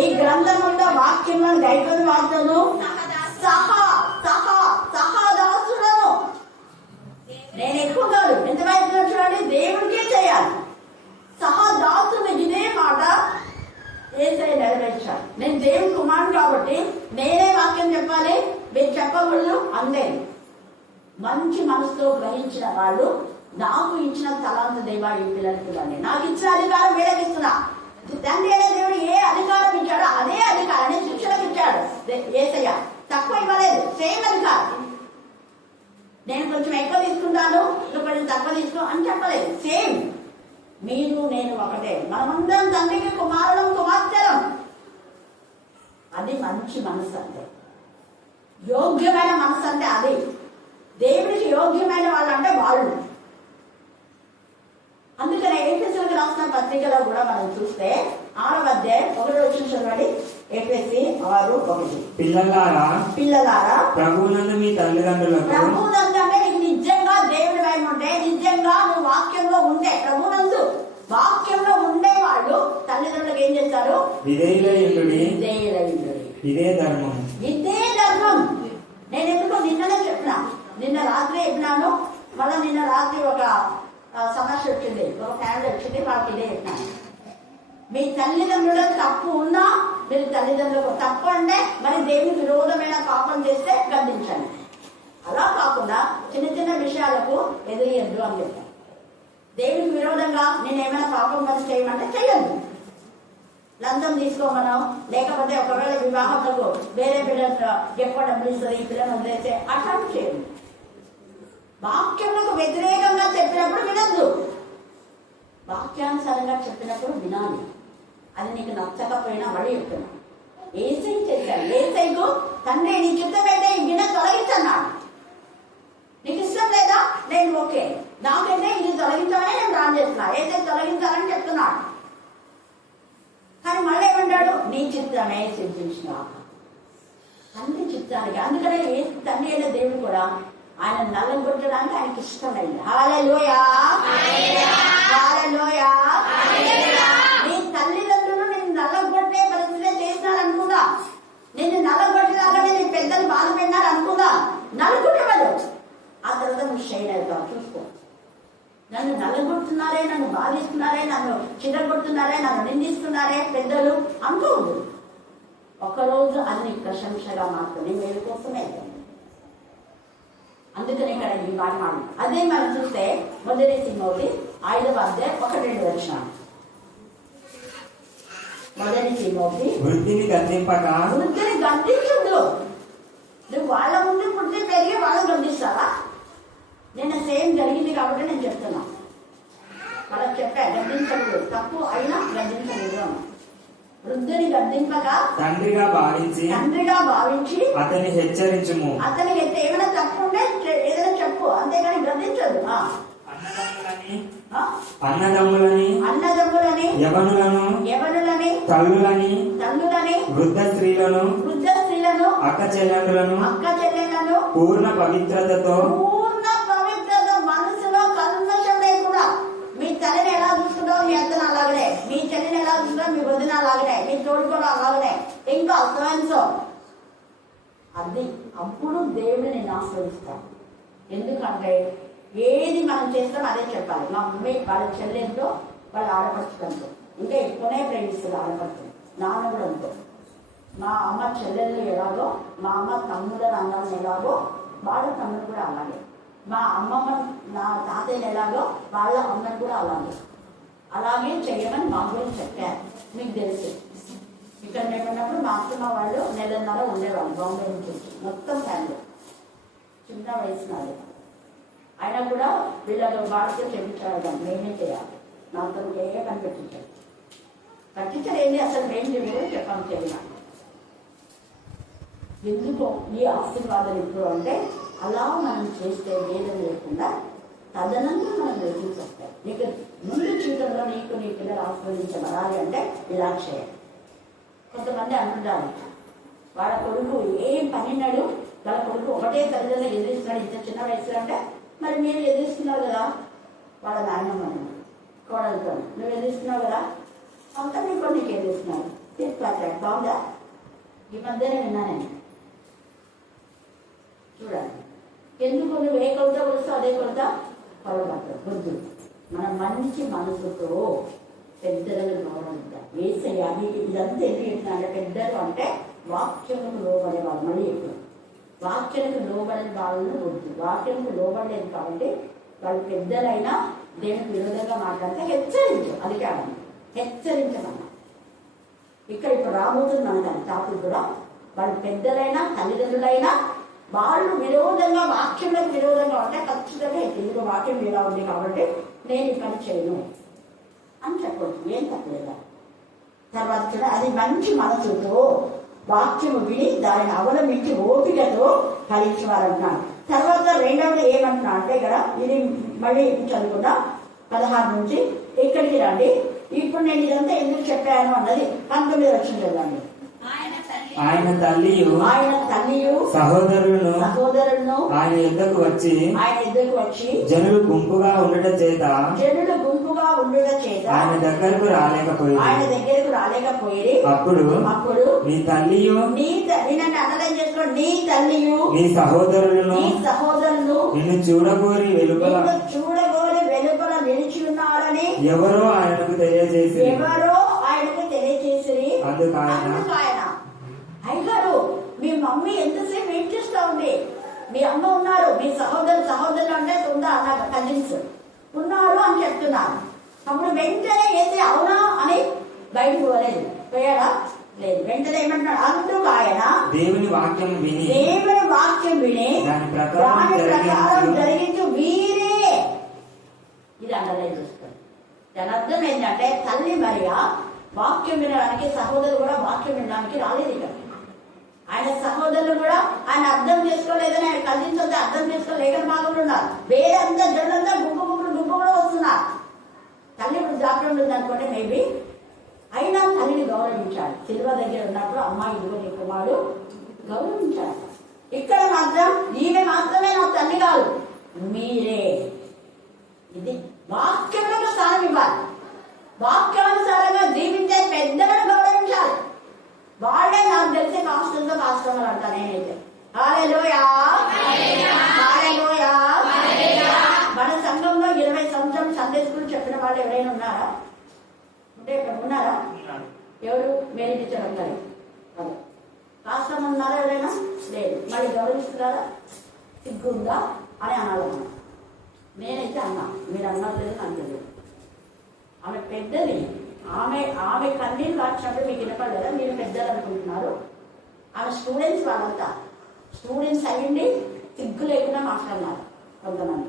ఈ గ్రంథములో వాక్యములను గైకొని వాడుతోను సహదాసులను. నేను ఎక్కువ కాదు, ఎంతవరకు చూడండి, దేవుడికే చేయాలి. సహదాసులు ఇదే మాట ఏసై నెరవేర్చాలి. నేను దేవుని కుమారుడు కాబట్టి నేనే వాక్యం చెప్పాలి, మీరు చెప్పకూడదు అందే. మంచి మనసుతో గ్రహించిన వాళ్ళు నాకు ఇచ్చిన తలాంత దేవా ఈ పిల్లలకి నాకు ఇచ్చిన అధికారం వీళ్ళకి ఇస్తున్నా. తండ్రి అనే దేవుడు ఏ అధికారం ఇచ్చాడో అదే అధికారాన్ని శిక్షలకు ఇచ్చాడు యేసయ్య. తక్కువ ఇవ్వలేదు, సేమ్ అధికారం. నేను కొంచెం ఎక్కువ తీసుకుంటాను, నువ్వు కొంచెం తక్కువ తీసుకో అని చెప్పలేదు. సేమ్, మీరు నేను ఒకటే, మనమందరం తండ్రికి కుమారులం కుమార్తెలం. అది మంచి మనసు అంటే, యోగ్యమైన మనసు అంటే అది. దేవుడికి యోగ్యమైన వాళ్ళు అంటే వాళ్ళు. అందుకనే ఎఫెసీయులకు రాసిన పత్రికలో కూడా మనం చూస్తే 6వ అధ్యాయం 1వ వచనం చదవండి. ఎఫెసీ 6:1. పిల్లలారా ప్రభువునందు మీ తల్లిదండ్రులకు, ప్రభువునందు అంటే నీకు నిజంగా దేవుడి వైపు ఉంటే, నిజంగా నువ్వు వాక్యంలో ఉంటే, ప్రభువునందు వాక్యంలో ఉండే వాళ్ళు తల్లిదండ్రులకు ఏం చేస్తారు? విధేయులైయుండుడి. ఇదే ధర్మం. ఇదే ధర్మం. నేను ఎందుకో నిన్ననే చెప్పినా, నిన్న రాత్రి చెప్పినాను. మళ్ళీ నిన్న రాత్రి ఒక సమస్య వచ్చింది, ఒక ఫ్యామిలీ వచ్చింది, వాళ్ళకి ఇదే చెప్పినాను. మీ తల్లిదండ్రులకు తప్పు ఉన్నా, మీరు తల్లిదండ్రులకు తప్పు అంటే మరి దేవునికి విరోధమైన పాపం చేస్తే గద్దించండి. అలా కాకుండా చిన్న చిన్న విషయాలకు ఎదురియద్దు అని చెప్పాను. దేవునికి విరోధంగా నేను ఏమైనా పాపం పని చేయమంటే చెయ్యద్దు. లంచం తీసుకోమనో, లేకపోతే ఒకవేళ వివాహంలో వేరే పిల్లలు ఎక్కువ డబ్బులు ఇస్తుంది, ఈ పిల్లలు వదిలేస్తే అట్లాంటి చేయదు. వాక్యములకు వ్యతిరేకంగా చెప్పినప్పుడు వినద్దు, వాక్యానుసారంగా చెప్పినప్పుడు వినాలి. అది నీకు నచ్చకపోయినా మళ్ళీ చెప్తున్నా. ఏసై చేశాడు, ఏసైకు తండ్రి నీ చిత్తమైతే ఈ గిన్నె తొలగించన్నాడు. నీకు ఇష్టం లేదా? నేను ఓకే, నాకైతే ఇది తొలగించాలని నేను రాన్ చేస్తున్నా, ఏసై తొలగించాలని చెప్తున్నాడు. కానీ మళ్ళీ ఏమంటాడు? నీ చిత్తమే సిద్ధించిన తండ్రి చిత్తానికి. అందుకనే తండ్రి అయిన దేవుడు కూడా ఆయన నల్లగొట్టడానికి ఆయనకి ఇష్టమైంది. హల్లెలూయా, హల్లెలూయా. నీ తల్లిదండ్రులు నిన్ను నల్లగొట్టే పరిస్థితి చేసినారు అనుకుందా, నిన్ను నల్లగొట్టేలాగానే నీ పెద్దలు బాధ పెట్టినారు అనుకుందా, నలుగుట్టేవాడు. ఆ తర్వాత నువ్వు షైన్ అవుతావు. చూసుకో, నన్ను నల్లగొడుతున్నారే, నన్ను బాధిస్తున్నారే, నన్ను చిరగొడుతున్నారే, నన్ను నిందిస్తున్నారే పెద్దలు అనుకోవద్దు. ఒకరోజు అది నీ ప్రశంసగా మాత్రమే మేలు కోసమే. అందుకని ఇక్కడ ఈ మాట మాట అదే మనం చూస్తే 1 తిమోతి 5వ అధ్యాయం 1-2 వచనాలు. 1 తిమోతి వృద్ధిని గద్దించద్దు. నువ్వు వాళ్ళ ముందు పుట్టి పెరిగి వాళ్ళని గద్దిస్తావా? నేను సేమ్ జరిగింది కాబట్టి నేను చెప్తున్నా. వాళ్ళకి చెప్పా, గద్దించకూడదు, తప్పు అయినా గద్దించలేదు. వృద్ధుని గద్దింపగా తండ్రిగా భావించి అతన్ని హెచ్చరించుము. అతనికి ఏమైనా తప్పు ఉంటే ఏదైనా చెప్పు, అంతేగాని గద్దించదు. అన్నదమ్ములని యవనులని తల్లులని వృద్ధ స్త్రీలను అక్క చెల్లెండ్రులను పూర్ణ పవిత్రతతో మనసులో కల్మషం లేకుండా. మీ తల్లిని ఎలా చూస్తుందో మీ అత్తను అలాగనే, మీ చెల్లిని ఎలా చూస్తుందో మీ వదిన అలాగనే, మీ తోడుకోవడం అలాగనే, ఇంకా అసలు అది. అప్పుడు దేవుడు నేను ఆశ్రయిస్తాను. ఎందుకంటే ఏది మనం చేస్తాం అదే చెప్పాలి. మా మమ్మీ వాళ్ళ చెల్లెంతో వాళ్ళ ఆడపడుచుకంతో ఇంకా ఎక్కువనే ప్రేమిస్తుంది ఆడపడుతుంది. నాన్న కూడా అంతో. మా అమ్మ చెల్లెళ్ళు ఎలాగో, మా అమ్మ తమ్ముళ్ళని అన్నం ఎలాగో, వాళ్ళ తమ్ముడు కూడా అలాగే. మా అమ్మమ్మ నా తాతయ్యలు ఎలాగో వాళ్ళ అమ్మని కూడా అలాగే. అలాగే చెయ్యమని మా గురించి చెప్పారు. మీకు తెలుసు, ఇక్కడ మేము ఉన్నప్పుడు మా అత్తమ్మ వాళ్ళు 1.5 నెలలు ఉండేవాళ్ళు బాంబే నుంచి వచ్చి, మొత్తం ఫ్యామిలీ చిన్న వయసు నాది. ఆయన కూడా వీళ్ళతో బాగా చెప్పించాడు, మేమే చేయాలి, నా అతనికి ఏ పని పెట్టించాడు. పట్టించారు ఏంటి అసలు మేము కూడా చెప్పాము తెలియదు. ఎందుకు ఈ ఆశీర్వాదం ఇప్పుడు అంటే అలా మనం చేస్తే వేదం లేకుండా తదనంతరం మనం గ్రహించేస్తాం. నీకు ముందు జీవితంలో నీకు నీ పిల్లలు ఆశీర్వదించబడాలి అంటే ఇలా చేయాలి. కొంతమంది అంటున్నారు వాళ్ళ కొడుకు ఏం పనిన్నాడు, వాళ్ళ కొడుకు ఒకటే తల్లిదండ్రులు ఎదిరిస్తున్నాడు ఇంత చిన్న వయసు అంటే, మరి మీరు ఎదిరిస్తున్నారు కదా వాళ్ళ నాయనమ్మని కోడలతో, నువ్వు ఎదిరిస్తున్నావు కదా అంతా నీ కూడా నీకు ఎదిరిస్తున్నాడు. తీసుకొచ్చాడు బాగుందా? ఈ మధ్యనే విన్నాను చూడండి. ఎందుకు నువ్వు ఏ కొలత కొలుస్తావు అదే కొలత కొలబడతావు. వద్దు, మనం మంచి మనసుతో పెద్దలను గౌరవిద్దాం. వేసయ్య ఇదంతా ఎందుకు చెప్తున్నాను, పెద్దలు అంటే వాక్యములకు లోబడే వాళ్ళు. మళ్ళీ ఇప్పుడు వాక్యలకు లోబడే వాళ్ళను వద్దు, వాక్యముకు లోబడలేదు కాబట్టి వాళ్ళు పెద్దలైనా దేవునికి విరోధంగా మాట్లాడితే హెచ్చరించు, అది కాదండి, హెచ్చరించమన్నా. ఇక్కడ ఇప్పుడు రాబోతుంది మనకు టాపిక్ కూడా. వాళ్ళు పెద్దలైనా తల్లిదండ్రులైనా వాళ్ళు విరోధంగా వాక్యంలకు విరోధంగా ఉంటే ఖచ్చితంగా ఎందుకు వాక్యం ఇలా ఉంది కాబట్టి నేను ఈ పని చేయను అని చెప్పవచ్చు, ఏం తప్పలేదా. తర్వాత కూడా అది మంచి మనసుతో వాక్యము విని దానిని అవలంబించి ఓపికతో ఫలించేవారంటున్నాను. తర్వాత రెండవది ఏమంటున్నా అంటే ఇక్కడ ఇది మళ్ళీ చదువుకున్నా 16 నుంచి ఇక్కడికి రండి. ఇప్పుడు నేను ఇదంతా ఎందుకు చెప్పాను అన్నది 19 వచ్చింది కదండి. ఆయన తల్లియు సహోదరులను ఆయన యుద్ధకు వచ్చి జనులు గుంపుగా ఉండుట చేత ఆయన దగ్గరకు రాలేకపోయి అప్పుడు నీ తల్లియు నీ సహోదరులను నిన్ను చూడగోరి వెలుపల నిలిచి ఉన్నారని ఎవరో ఆయనకు తెలియజేసి అందుకు ఆయన అయ్యారు. మీ మమ్మీ ఎంతసేపు వెయిట్ చేస్తా ఉంది, మీ అమ్మ ఉన్నారు, మీ సహోదరులు అంటే ఉందా నాకు కజిన్స్ ఉన్నారు అని చెప్తున్నారు. అప్పుడు వెంటనే వేసి అవునా అని బయటకు పోలేదు, పోయాడా లేదు. వెంటనే ఏమంటున్నాడు, అందుకు ఆయన దేవుని వాక్యం విని దాని ప్రకారం జరిగించు వీరే. ఇది అండర్లైన్ చేసుకోండి. దాని అర్థం ఏంటంటే తల్లి మరియా వాక్యం వినడానికి, సహోదరులు కూడా వాక్యం వినడానికి రాలేదు ఇక్కడ. ఆయన సహోదరులు కూడా ఆయన అర్థం చేసుకోలేదని, ఆయన కజిన్స్ అర్థం చేసుకోలేక బాగుంటున్నారు ఉన్నారు. వేరే అంతా జనంతా గుంపు కూడా వస్తున్నారు. తల్లి జాగ్రత్త ఉంటుంది అనుకోండి మేబీ. అయినా తల్లిని గౌరవించాడు. సిల్వ దగ్గర ఉన్నప్పుడు అమ్మాయి ఇదిగో నీ కుమారుడు గౌరవించాడు. ఇక్కడ మాత్రం ఈమె మాత్రమే నా తల్లి కాదు, మీరే. ఇది వాక్యములకు స్థానం ఇవ్వాలి. వాక్యానుసారంగా జీవించే పెద్దలను గౌరవించాలి. వాళ్ళే నాకు తెలిసే కాస్తంతో కాస్తంగా అంటారు. నేనైతే హల్లెలూయా హల్లెలూయా. మన సంఘంలో 20 సంవత్సరం సండే స్కూల్ చెప్పిన వాళ్ళు ఎవరైనా ఉన్నారా? అంటే ఇక్కడ ఉన్నారా? ఎవరు? మేరీ టీచర్ ఉంటారు. అదే కాస్తం ఉన్నారా ఎవరైనా? లేదు. మళ్ళీ గౌరవిస్తున్నారా? సిగ్గుందా అని అనాలన్నా. నేనైతే అన్నా, మీరు అన్నారు లేదు నాకు తెలియదు. ఆమె పెద్దది. ఆమె కన్నీళ్ళు కాచినప్పుడు మీకు వినపడలేదా? మీరు పెద్దలు అనుకుంటున్నారు. ఆమె స్టూడెంట్స్, వాళ్ళంతా స్టూడెంట్స్ అయ్యిండి సిగ్గు లేకుండా మాట్లాడినారు కొంతమంది.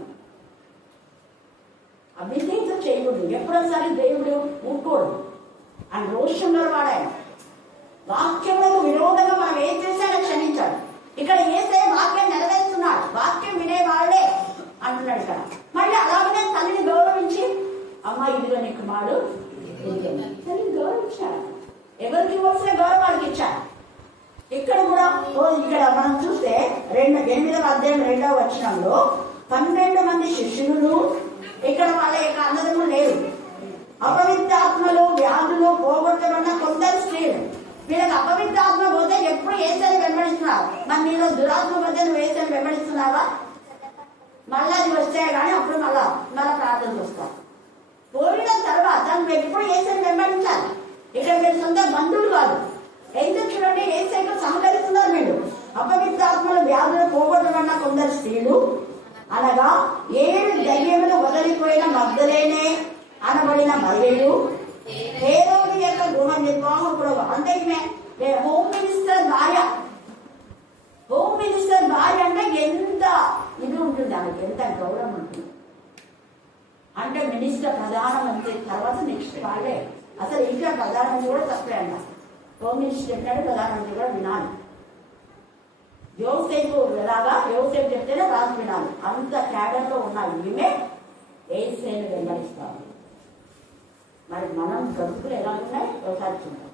అవిధేయత చేయకూడదు. ఎప్పుడోసారి దేవుడు ఊరుకోడు. ఆయన రోషంలో వాడాడు. వాక్యములకు విరోధంగా మనం ఏం చేశాడో క్షమించాడు. ఇక్కడ ఏసే వాక్యం నెరవేరుస్తున్నాడు. వాక్యం వినేవాళ్లే అంటున్నాడు ఇక్కడ. మళ్ళీ అలాగనే తల్లిని గౌరవించి అమ్మ ఇదిగో నీ కుమారుడు తల్లిని గౌరవించాడు. ఎవరికి ఇవ్వాల్సిన గౌరవానికి ఇచ్చాడు. ఇక్కడ కూడా ఇక్కడ మనం చూస్తే 8వ అధ్యాయం 2వ వచనంలో 12 మంది శిష్యులు, ఇక్కడ వాళ్ళ యొక్క అన్నదమ్ములు లేరు. అపవిత్రాత్మలు వ్యాధులు పోగొట్టబడిన కొందరు స్త్రీలు. వీళ్ళకి అపవిత్రాత్మ పోతే ఎప్పుడు ఏసని వెంబడిస్తున్నారు. మరి నీలో దురాత్మ పోతే నువ్వు ఏసని వెంబడిస్తున్నావా? మళ్ళా అది వస్తాయి కానీ అప్పుడు మళ్ళా ప్రార్థనలు వస్తాయి. పోయిన తర్వాత నువ్వు ఎప్పుడు ఏసని వెంబడించాలి. ఇక్కడ మీరు సొంత బంధువులు కాదు. ఎందుకు చూడండి, ఏసైకు సహకరిస్తున్నారు వీళ్ళు. అపవిత్రాత్మలు వ్యాధులు పోగొట్టబడిన కొందరు స్త్రీలు అనగా 7 దయ్యములు వదిలిపోయిన మగ్దలేనే అనబడిన మరియ, ఇంట్లో ప్రధానమంత్రి తర్వాత నెక్స్ట్ వాళ్ళే. అసలు ఇంట్లో ప్రధానమంత్రి కూడా తప్పే అన్న. హోమ్ మినిస్టర్ చెప్పినాడు, ప్రధానమంత్రి కూడా వినాలి. యోసేపు ఎలాగా, యోసేపు చెప్తేనే రాజు వినాలి. అంత క్యాడర్లో ఉన్న ఈమె ఏసేను వెంబడిస్తాము. మరి మనం బ్రతుకులు ఎలా ఉన్నాయి ఒకసారి చూద్దాం.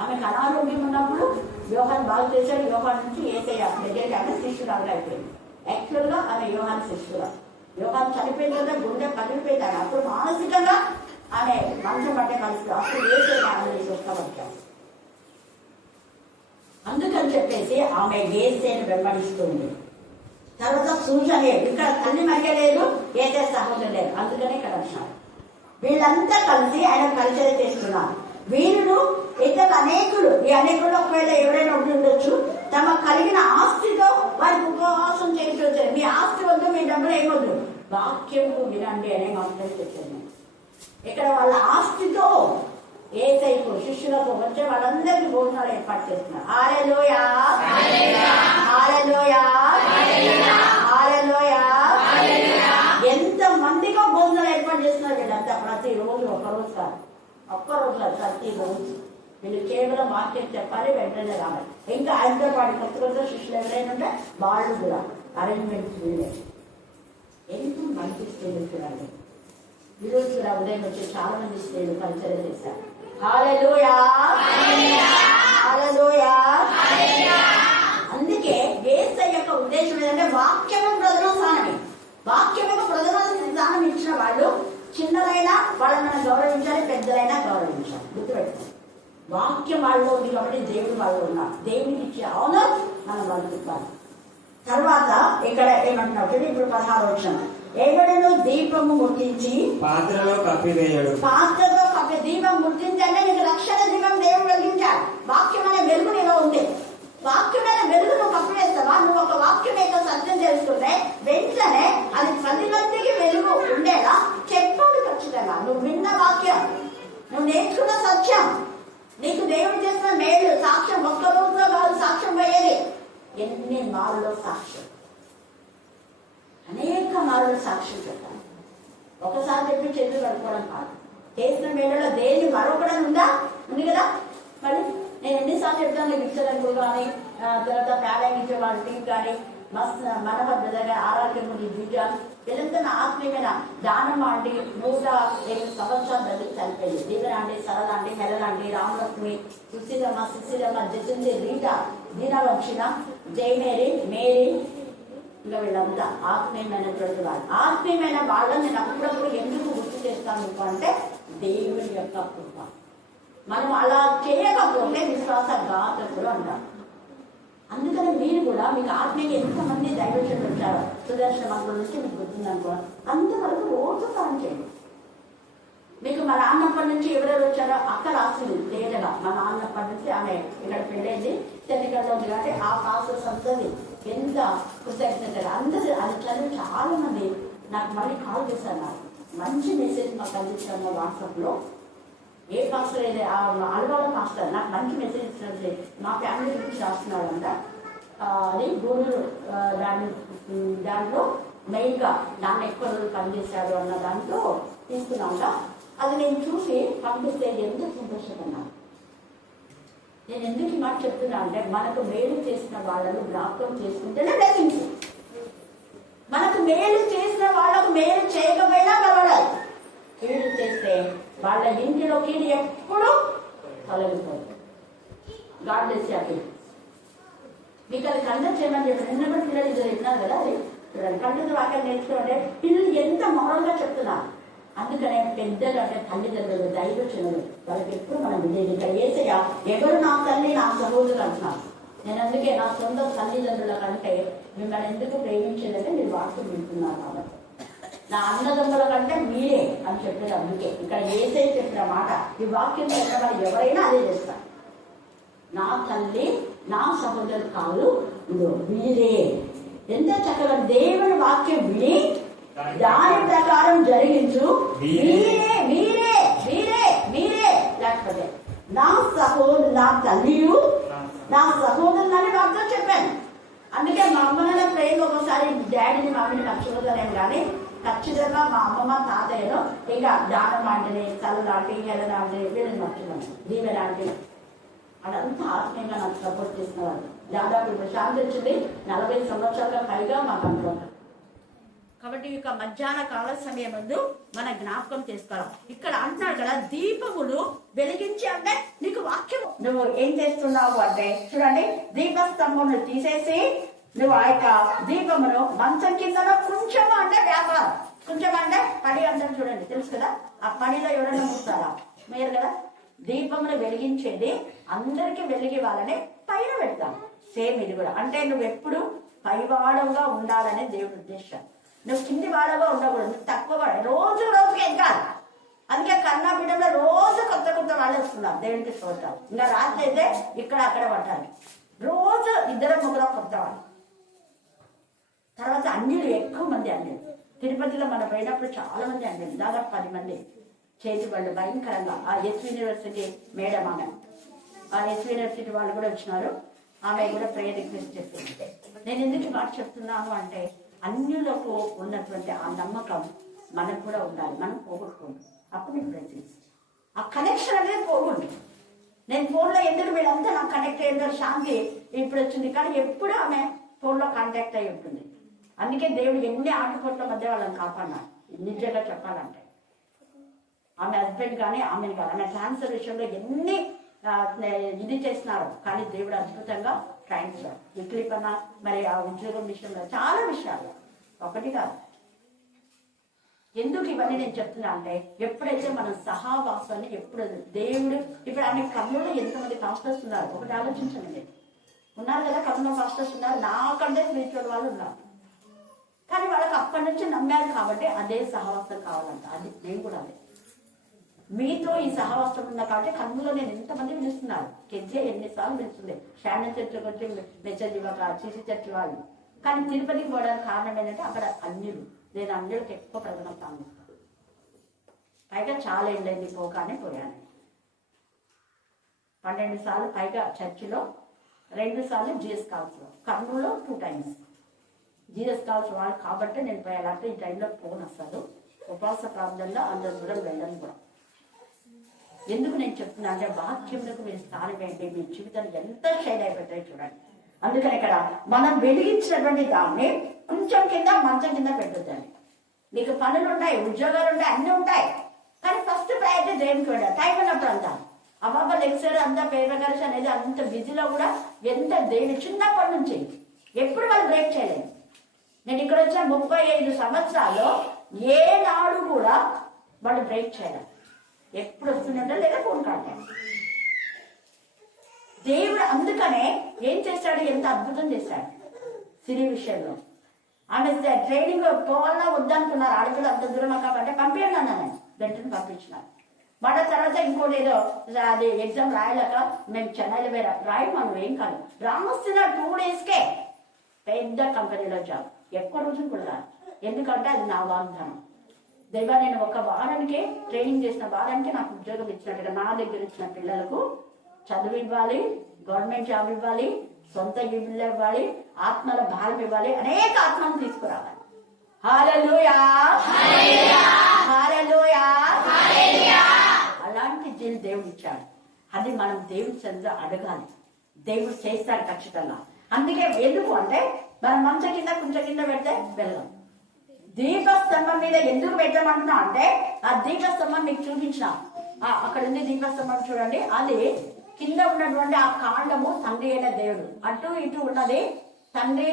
ఆమెకు అనారోగ్యం ఉన్నప్పుడు యోహాన్ బాగు చేశాడు. యోహాన్ నుంచి ఏసయ్య దగ్గరికి ఆమె శిష్యురాలుగా అయిపోయింది. యాక్చువల్గా ఆమె యోహాన్ శిష్యురాలు. యోహాన్ చనిపోయిన తర్వాత గుండె కదిలిపోయింది. అప్పుడు మానసికంగా ఆమె మంచం పట్టే కలిసి అప్పుడు ఏసయ్య ఆమె వస్తామని. అందుకని చెప్పేసి ఆమె ఏసేను వెంబడిస్తుంది. తర్వాత సూచనే ఇక్కడ తల్లి మర్యలేదు, ఏసే సహోదరు లేదు. అందుకనే ఇక్కడ వచ్చినారు. వీళ్ళంతా కలిసి ఆయన పరిచయం చేస్తున్నారు. వీళ్ళు ఇతర అనేకులు, ఈ అనేకులు ఒకవేళ ఎవరైనా ఉండొచ్చు, తమ కలిగిన ఆస్తితో వారికి ఉపవాసం చేయించవచ్చు. మీ ఆస్తి వద్దు, మీ డబ్బులు ఏమొద్దు, వాక్యము వినండి అనే మాత్రం చెప్పాను. ఇక్కడ వాళ్ళ ఆస్తితో ఏసైకు శిష్యులకు వచ్చే వాళ్ళందరికీ భోజనాలు ఏర్పాటు చేస్తున్నారు. హల్లెలూయా, హల్లెలూయా, హల్లెలూయా. ఎంత మందిగా భోజనాలు ఏర్పాటు చేస్తున్నారు వీళ్ళంతా. ప్రతిరోజు ఒక్కరోజు కాదు, ఒక్కరోజు కాదు, ప్రతిరోజు. వీళ్ళు కేవలం వాక్యం చెప్పాలి, వెంటనే రావాలి. ఇంకా ఆయనతో పాటు కొత్త శిష్యులు ఎవరైనా ఉంటే వాళ్ళు కూడా అరేంజ్మెంట్స్ వీళ్ళే. ఎంతో మంచి స్త్రీలు చూడాలి. ఈరోజు కూడా ఉదయం వచ్చి చాలా మంది స్త్రీలు పరిచయం చేశారు. హల్లెలూయా, హల్లెలూయా. అందుకే యేసయ్య యొక్క ఉద్దేశం ఏంటంటే వాక్యము ప్రధాన స్థానమే. వాక్యం యొక్క ప్రధాన స్థానం ఇచ్చిన వాళ్ళు చిన్నలైనా వాళ్ళని మనం గౌరవించాలి, పెద్దలైనా గౌరవించాలి. గుర్తుపెట్టుకోండి, వాక్యం వాళ్ళు ఉంది కాబట్టి దేవుడు వాళ్ళు ఉన్నారు. దేవుడికి ఇచ్చే ఆనర్ మనం వాళ్ళకి ఇవ్వాలి. తర్వాత ఇక్కడ ఏమంటున్నాడు ఇప్పుడు 16వ వచనం, ఎవడను దీపము ముట్టించి పాత్రలో కప్పివేయడు. పాత్రలో కప్పి దీపం ముట్టించి అంటే నీకు రక్షణ దీపం దేవుడు వెలిగించాడు. వాక్యం అనే వెలుగు నీలో ఉంది. వాక్యమైన వెలుగు నువ్వు కప్పివేస్తావా? నువ్వు ఒక వాక్యం యొక్క సత్యం తెలుసుకుంటే వెంటనే అది 10 మందికి వెలుగు ఉండేలా చెప్పాలి. ఖచ్చితంగా నువ్వు విన్న వాక్యం, నువ్వు నేర్చుకున్న సత్యం, నీకు దేవుడు చేసిన మేలు సాక్ష్యం ఒక్క రోజులో కాదు సాక్ష్యం పోయేది. ఎన్ని మారులో సాక్ష్యం, అనేక మారులో సాక్ష్యం చెప్పాలి. ఒకసారి చెప్పి చేతులు కడుక్కోవడం కాదు. చేసిన మేళలో దేని మరొకడం ఉందా? ఉంది కదా. మరి నేను ఎన్నిసార్లు చెప్తాను, గిచ్చలకు కానీ తర్వాత ప్రారంభించే వాళ్ళ టీం కానీ మనబద్ధంగా ఆరోగ్యం జీవితాలు వీళ్ళంతా ఆత్మీయమైన దానం అండి. 105 సంవత్సరాలు బతికి చనిపోయింది. దీవెన అండి, సరళ అండి, హెలల అండి, రామలక్ష్మి, సుశీలమ్మ, సుశీలమ్మ, జసింది, రీటా, దీనవంశిన, జయమేరి, మేరీ, ఇంకా వీళ్ళంతా ఆత్మీయమైనటువంటి వాళ్ళు. ఆత్మీయమైన వాళ్ళని నేను అప్పుడప్పుడు ఎందుకు గుర్తు చేస్తాను అంటే దేవుని యొక్క కృప. మనం అలా చేయకపోతే విశ్వాసఘాతకులు అంటారు. అందుకని మీరు కూడా మీకు ఆత్మీయ ఎంతమంది దైవజనులు వచ్చారో సుదర్శన మంత్రుల నుంచి మీకు గుర్తుందనుకో, అంతవరకు రోజు పని చేయండి. మీకు మా నాన్నప్పటి నుంచి ఎవరెవరు వచ్చారో అక్క రాస్తుంది తేజగా. మా నాన్నప్పటి నుంచి ఆమె ఇక్కడ పెళ్ళేది చెన్నికల్లో ఉంది కాబట్టి ఆ ప్రాసెస్ అంతది ఎంత కృతజ్ఞత. అందరూ అది చదివి చాలా మంది నాకు మళ్ళీ కాల్ చేశారు. నాకు మంచి మెసేజ్ మాకు అందించాను వాట్సాప్లో. ఏ పాస్టర్ అయితే అలవాళ్ళ పాస్టర్ నాకు మంచి మెసేజ్ ఇచ్చినట్టు మా ఫ్యామిలీ గురించి రాస్తున్నాడంట. అది గూడూరు దాంట్లో మెయిన్గా నాన్న ఎక్కువ రోజులు పనిచేశాడు అన్న దాంట్లో తీసుకున్నాక అది నేను చూసి పంపిస్తే ఎంత సంతోషపడినాను. నేను ఎందుకు ఈ మాట చెప్తున్నా అంటే మనకు మేలు చేసిన వాళ్ళను జ్ఞాపకం చేసుకుంటేనే బ్లెస్సింగ్స్. మనకు మేలు చేసిన వాళ్ళకు మేలు చేయకపోయినా పర్వాలేదు, కీడు చేస్తే వాళ్ళ ఇంటిలో కీడు ఎప్పుడు తొలగిపోతుంది. God bless you. మీకు అది కండక్ట్ చేయమని చెప్పి నిన్న పిల్లలు ఇద్దరు విన్నారు కదా. అది చూడండి, కండక్ట్ వాక్యం నేర్చుకుంటే పిల్లలు ఎంత మోరల్గా చెప్తున్నారు. అందుకనే పెద్దలు అంటే తల్లిదండ్రులు, దైవజనులు వాళ్ళకి ఎప్పుడు మనం విజయం. ఇక్కడ ఏసయ్య ఎవరు నా తల్లి నా సహోదరులు అంటున్నారు. నేను అందుకే నా సొంత తల్లిదండ్రుల కంటే మిమ్మల్ని ఎందుకు ప్రేమించేదంటే మీరు వాక్యం వింటున్నారు కాబట్టి. నా అన్నదమ్ముల కంటే మీరే అని చెప్పేది. అందుకే ఇక్కడ ఏసయ్య చెప్పిన మాట ఈ వాక్యం చెప్పిన వాళ్ళు ఎవరైనా అదే చేస్తారు. నా తల్లి నా సహోదరులు కాదు, ఇదో వీరే. ఎంత చక్కగా దేవుని వాక్యం విని దాని ప్రకారం జరిగించు. మీరే మీరే మీరే మీరే లేకపోతే నా సహోదరు నా తల్లియు నా సహోదరులని వాక్యం చెప్పాను. అందుకే మా అమ్మల ప్రేమ ఒకసారి డాడీని మమ్మీని మర్చిపోతానేం కానీ ఖచ్చితంగా మా అమ్మమ్మ తాతయ్యను ఇక దానం ఆంటీని చల్లలాంటి ఎల్లలాంటి వీళ్ళని మర్చిపోయాను దీవెలాంటి అదంతా ఆత్మీయంగా నాకు సపోర్ట్ చేసినవారు. దాదాపు ఇప్పుడు శాంతి వచ్చింది 40 సంవత్సరాలుగా పైగా మా కంట్లో. కాబట్టి ఇక మధ్యాహ్న కాల సమయం ముందు మన జ్ఞాపకం చేసుకోవాలి. ఇక్కడ అంటున్నాడు కదా, దీపములు వెలిగించి అంటే నీకు వాక్యము. నువ్వు ఏం చేస్తున్నావు అంటే చూడండి, దీపస్తంభం తీసేసి నువ్వు ఆ యొక్క దీపమును మంచం కిందలో కొంచెం అంటే వ్యాపారం, కొంచెం అంటే పడి అంటారు చూడండి, తెలుసు కదా, ఆ పడిలో ఎవరైనా ముస్తారా మీరు కదా. దీపమును వెలిగించేది అందరికి వెలిగి వాళ్ళని పైన పెడతాం. సేమ్ ఇది కూడా అంటే నువ్వు ఎప్పుడు పైవాడవుగా ఉండాలనే దేవుడి ఉద్దేశం. నువ్వు కింది వాడగా ఉండకూడదు, నువ్వు తక్కువ వాడు, రోజు రోజుకి ఎక్కాలి. అందుకే కన్నా బిడ్డలో రోజు కొత్త కొత్త వాళ్ళు వస్తున్నారు దేవునికి స్తోత్రం. ఇంకా రాత్రి అయితే ఇక్కడ అక్కడ పట్టాలి, రోజు 2-3 కొత్త వాళ్ళు. తర్వాత అన్యులు ఎక్కువ మంది అన్యులు. తిరుపతిలో మనం పోయినప్పుడు చాలా మంది అన్యులు, దాదాపు 10 మంది చేతి వాళ్ళు భయంకరంగా. ఆ ఎస్వి యూనివర్సిటీ మేడం ఆమె, ఆ ఎస్వి యూనివర్సిటీ వాళ్ళు కూడా వచ్చినారు. ఆమె కూడా ప్రేయర్ రిక్వెస్ట్ చేస్తుంది. నేను ఎందుకు మాట చెప్తున్నాను అంటే అన్యులకు ఉన్నటువంటి ఆ నమ్మకం మనకు కూడా ఉండాలి. మనం పోగొట్టుకోండి, అప్పుడు నీకు బ్లెస్సింగ్స్. ఆ కనెక్షన్ అనేది పోగొండి. నేను ఫోన్లో ఎందుకు వీళ్ళంతా నాకు కనెక్ట్ అయ్యిందో శాంతి ఇప్పుడు వచ్చింది, కానీ ఎప్పుడు ఆమె ఫోన్లో కాంటాక్ట్ అయి ఉంటుంది. అందుకే దేవుడు ఎన్ని ఆటపోట్ల మధ్య వాళ్ళని కాపాడినాడు. నిజంగా చెప్పాలంటే ఆమె హస్బెండ్ కానీ ఆమెను కానీ ఆమె క్యాన్సర్ విషయంలో ఎన్ని ఇది చేస్తున్నారు, కానీ దేవుడు అద్భుతంగా ట్రైన్స్ విక్లిపన మరి ఆ ఉద్యోగం విషయంలో చాలా విషయాలు ఒకటి కాదు. ఎందుకు ఇవన్నీ నేను చెప్తున్నా అంటే ఎప్పుడైతే మనం సహావాసాన్ని ఎప్పుడు దేవుడు ఇప్పుడు ఆమె కర్నూలులో ఎంతమంది పాస్టర్స్ ఉన్నారు ఒకటి ఆలోచించండి. ఉన్నారు కదా కర్నూలు పాస్టర్స్ ఉన్నారు, నాకంటే స్పిరిచువల్ వాళ్ళు ఉన్నారు, కానీ వాళ్ళకి అప్పటి నుంచి నమ్మారు కాబట్టి అదే సహవాసం కావాలంట. అది నేను కూడా అదే మీతో ఈ సహవాసం ఉన్నా కాబట్టి కర్నూలులో నేను ఎంతమంది పిలుస్తున్నారు, కెజ్జే ఎన్నిసార్లు పిలుస్తుంది, శాండన్ చర్చకు వచ్చి మెసేజ్ ఇవ్వక సీసీ చర్చ్ వాళ్ళు. కానీ తిరుపతికి పోవడానికి కారణం ఏంటంటే అక్కడ అన్యులు, నేను అన్యులకు ఎక్కువ ప్రధానత అందిస్తాను. పైగా చాలా ఏళ్ళైంది పోగానే పోయాను. 12 సార్లు పైగా చర్చిలో, 2 సార్లు జిఎస్ కాల్స్లో, కర్నూలులో 2 times జిఎస్ కాల్స్ వాళ్ళు కాబట్టి నేను పోయాలంటే ఈ టైంలో ఫోన్ వస్తుంది. ఉపవాస ప్రాంతంలో అందరూ దూరం వెళ్ళను కూడా. ఎందుకు నేను చెప్తున్నా అంటే వాక్యములకు మీరు స్థానం ఏంటి, మీ జీవితాన్ని ఎంత షైన్ అయిపోతాయి చూడండి. అందుకని ఇక్కడ మనం వెలిగించినటువంటి దాన్ని కొంచెం కింద మంచం కింద పెట్టొద్దండి. నీకు పనులు ఉంటాయి, ఉద్యోగాలు ఉంటాయి, అన్నీ ఉంటాయి, కానీ ఫస్ట్ ప్రయారిటీ దేవునికి వెళ్ళాలి. టైం ఉన్నప్పుడు అంతా అబ్బాబా లెక్చర్ అంతా పేపర్ కరెక్షన్ అనేది అంత బిజీలో కూడా ఎంత దేవుని చిన్నప్పటి నుంచి ఎప్పుడు వాళ్ళు బ్రేక్ చేయలేదు. నేను ఇక్కడ వచ్చిన 35 సంవత్సరాల్లో ఏనాడు కూడా వాళ్ళు బ్రేక్ చేయలేదు. ఎప్పుడు వస్తుందంటే లేదా ఫోన్ కాంటాక్ట్. దేవుడు అందుకనే ఏం చేశాడు, ఎంత అద్భుతం చేశాడు సిరి విషయంలో. ఆమె ట్రైనింగ్ పోవాలన్నా వద్దనుకున్నారు, ఆడపిల్ల అంత దూరం కాబట్టి పంపించండి అన్నా, నేను వెంటనే పంపించినాను. మన తర్వాత ఇంకోటి ఏదో అది ఎగ్జామ్ రాయలేక మేము చెన్నైలో వేరే రాయి మనం ఏం కాదు, రామొస్తున్న 2 daysకే పెద్ద కంపెనీలో జాబ్, ఎక్కువ రోజులు కూడా. ఎందుకంటే అది నా వాగ్దానం. దేవా నేను 1 వారానికే ట్రైనింగ్ చేసిన వారానికి నాకు ఉద్యోగం ఇచ్చినట్టుగా నా దగ్గర ఇచ్చిన పిల్లలకు చదువు ఇవ్వాలి, గవర్నమెంట్ జాబ్ ఇవ్వాలి, సొంత ఇల్లు ఇవ్వాలి, ఆత్మల భారం ఇవ్వాలి, అనేక ఆత్మలను తీసుకురావాలి. హల్లెలూయా హల్లెలూయా. అలాంటి జీలు దేవుడు ఇచ్చాడు. అది మనం దేవుడి చెంద అడగాలి, దేవుడు చేస్తాడు ఖచ్చితంగా. అందుకే ఎందుకు అంటే మనం మంచం కింద కొంచెం కింద పెడితే వెళ్ళాం. దీపస్తంభం మీద ఎందుకు పెట్టమంటున్నా అంటే ఆ దీపస్తంభం మీకు చూపించిన అక్కడ ఉంది దీపస్తంభం చూడండి. అది కింద ఉన్నటువంటి ఆ కాండము తండ్రి అయిన దేవుడు, అటు ఇటు ఉన్నది తండ్రి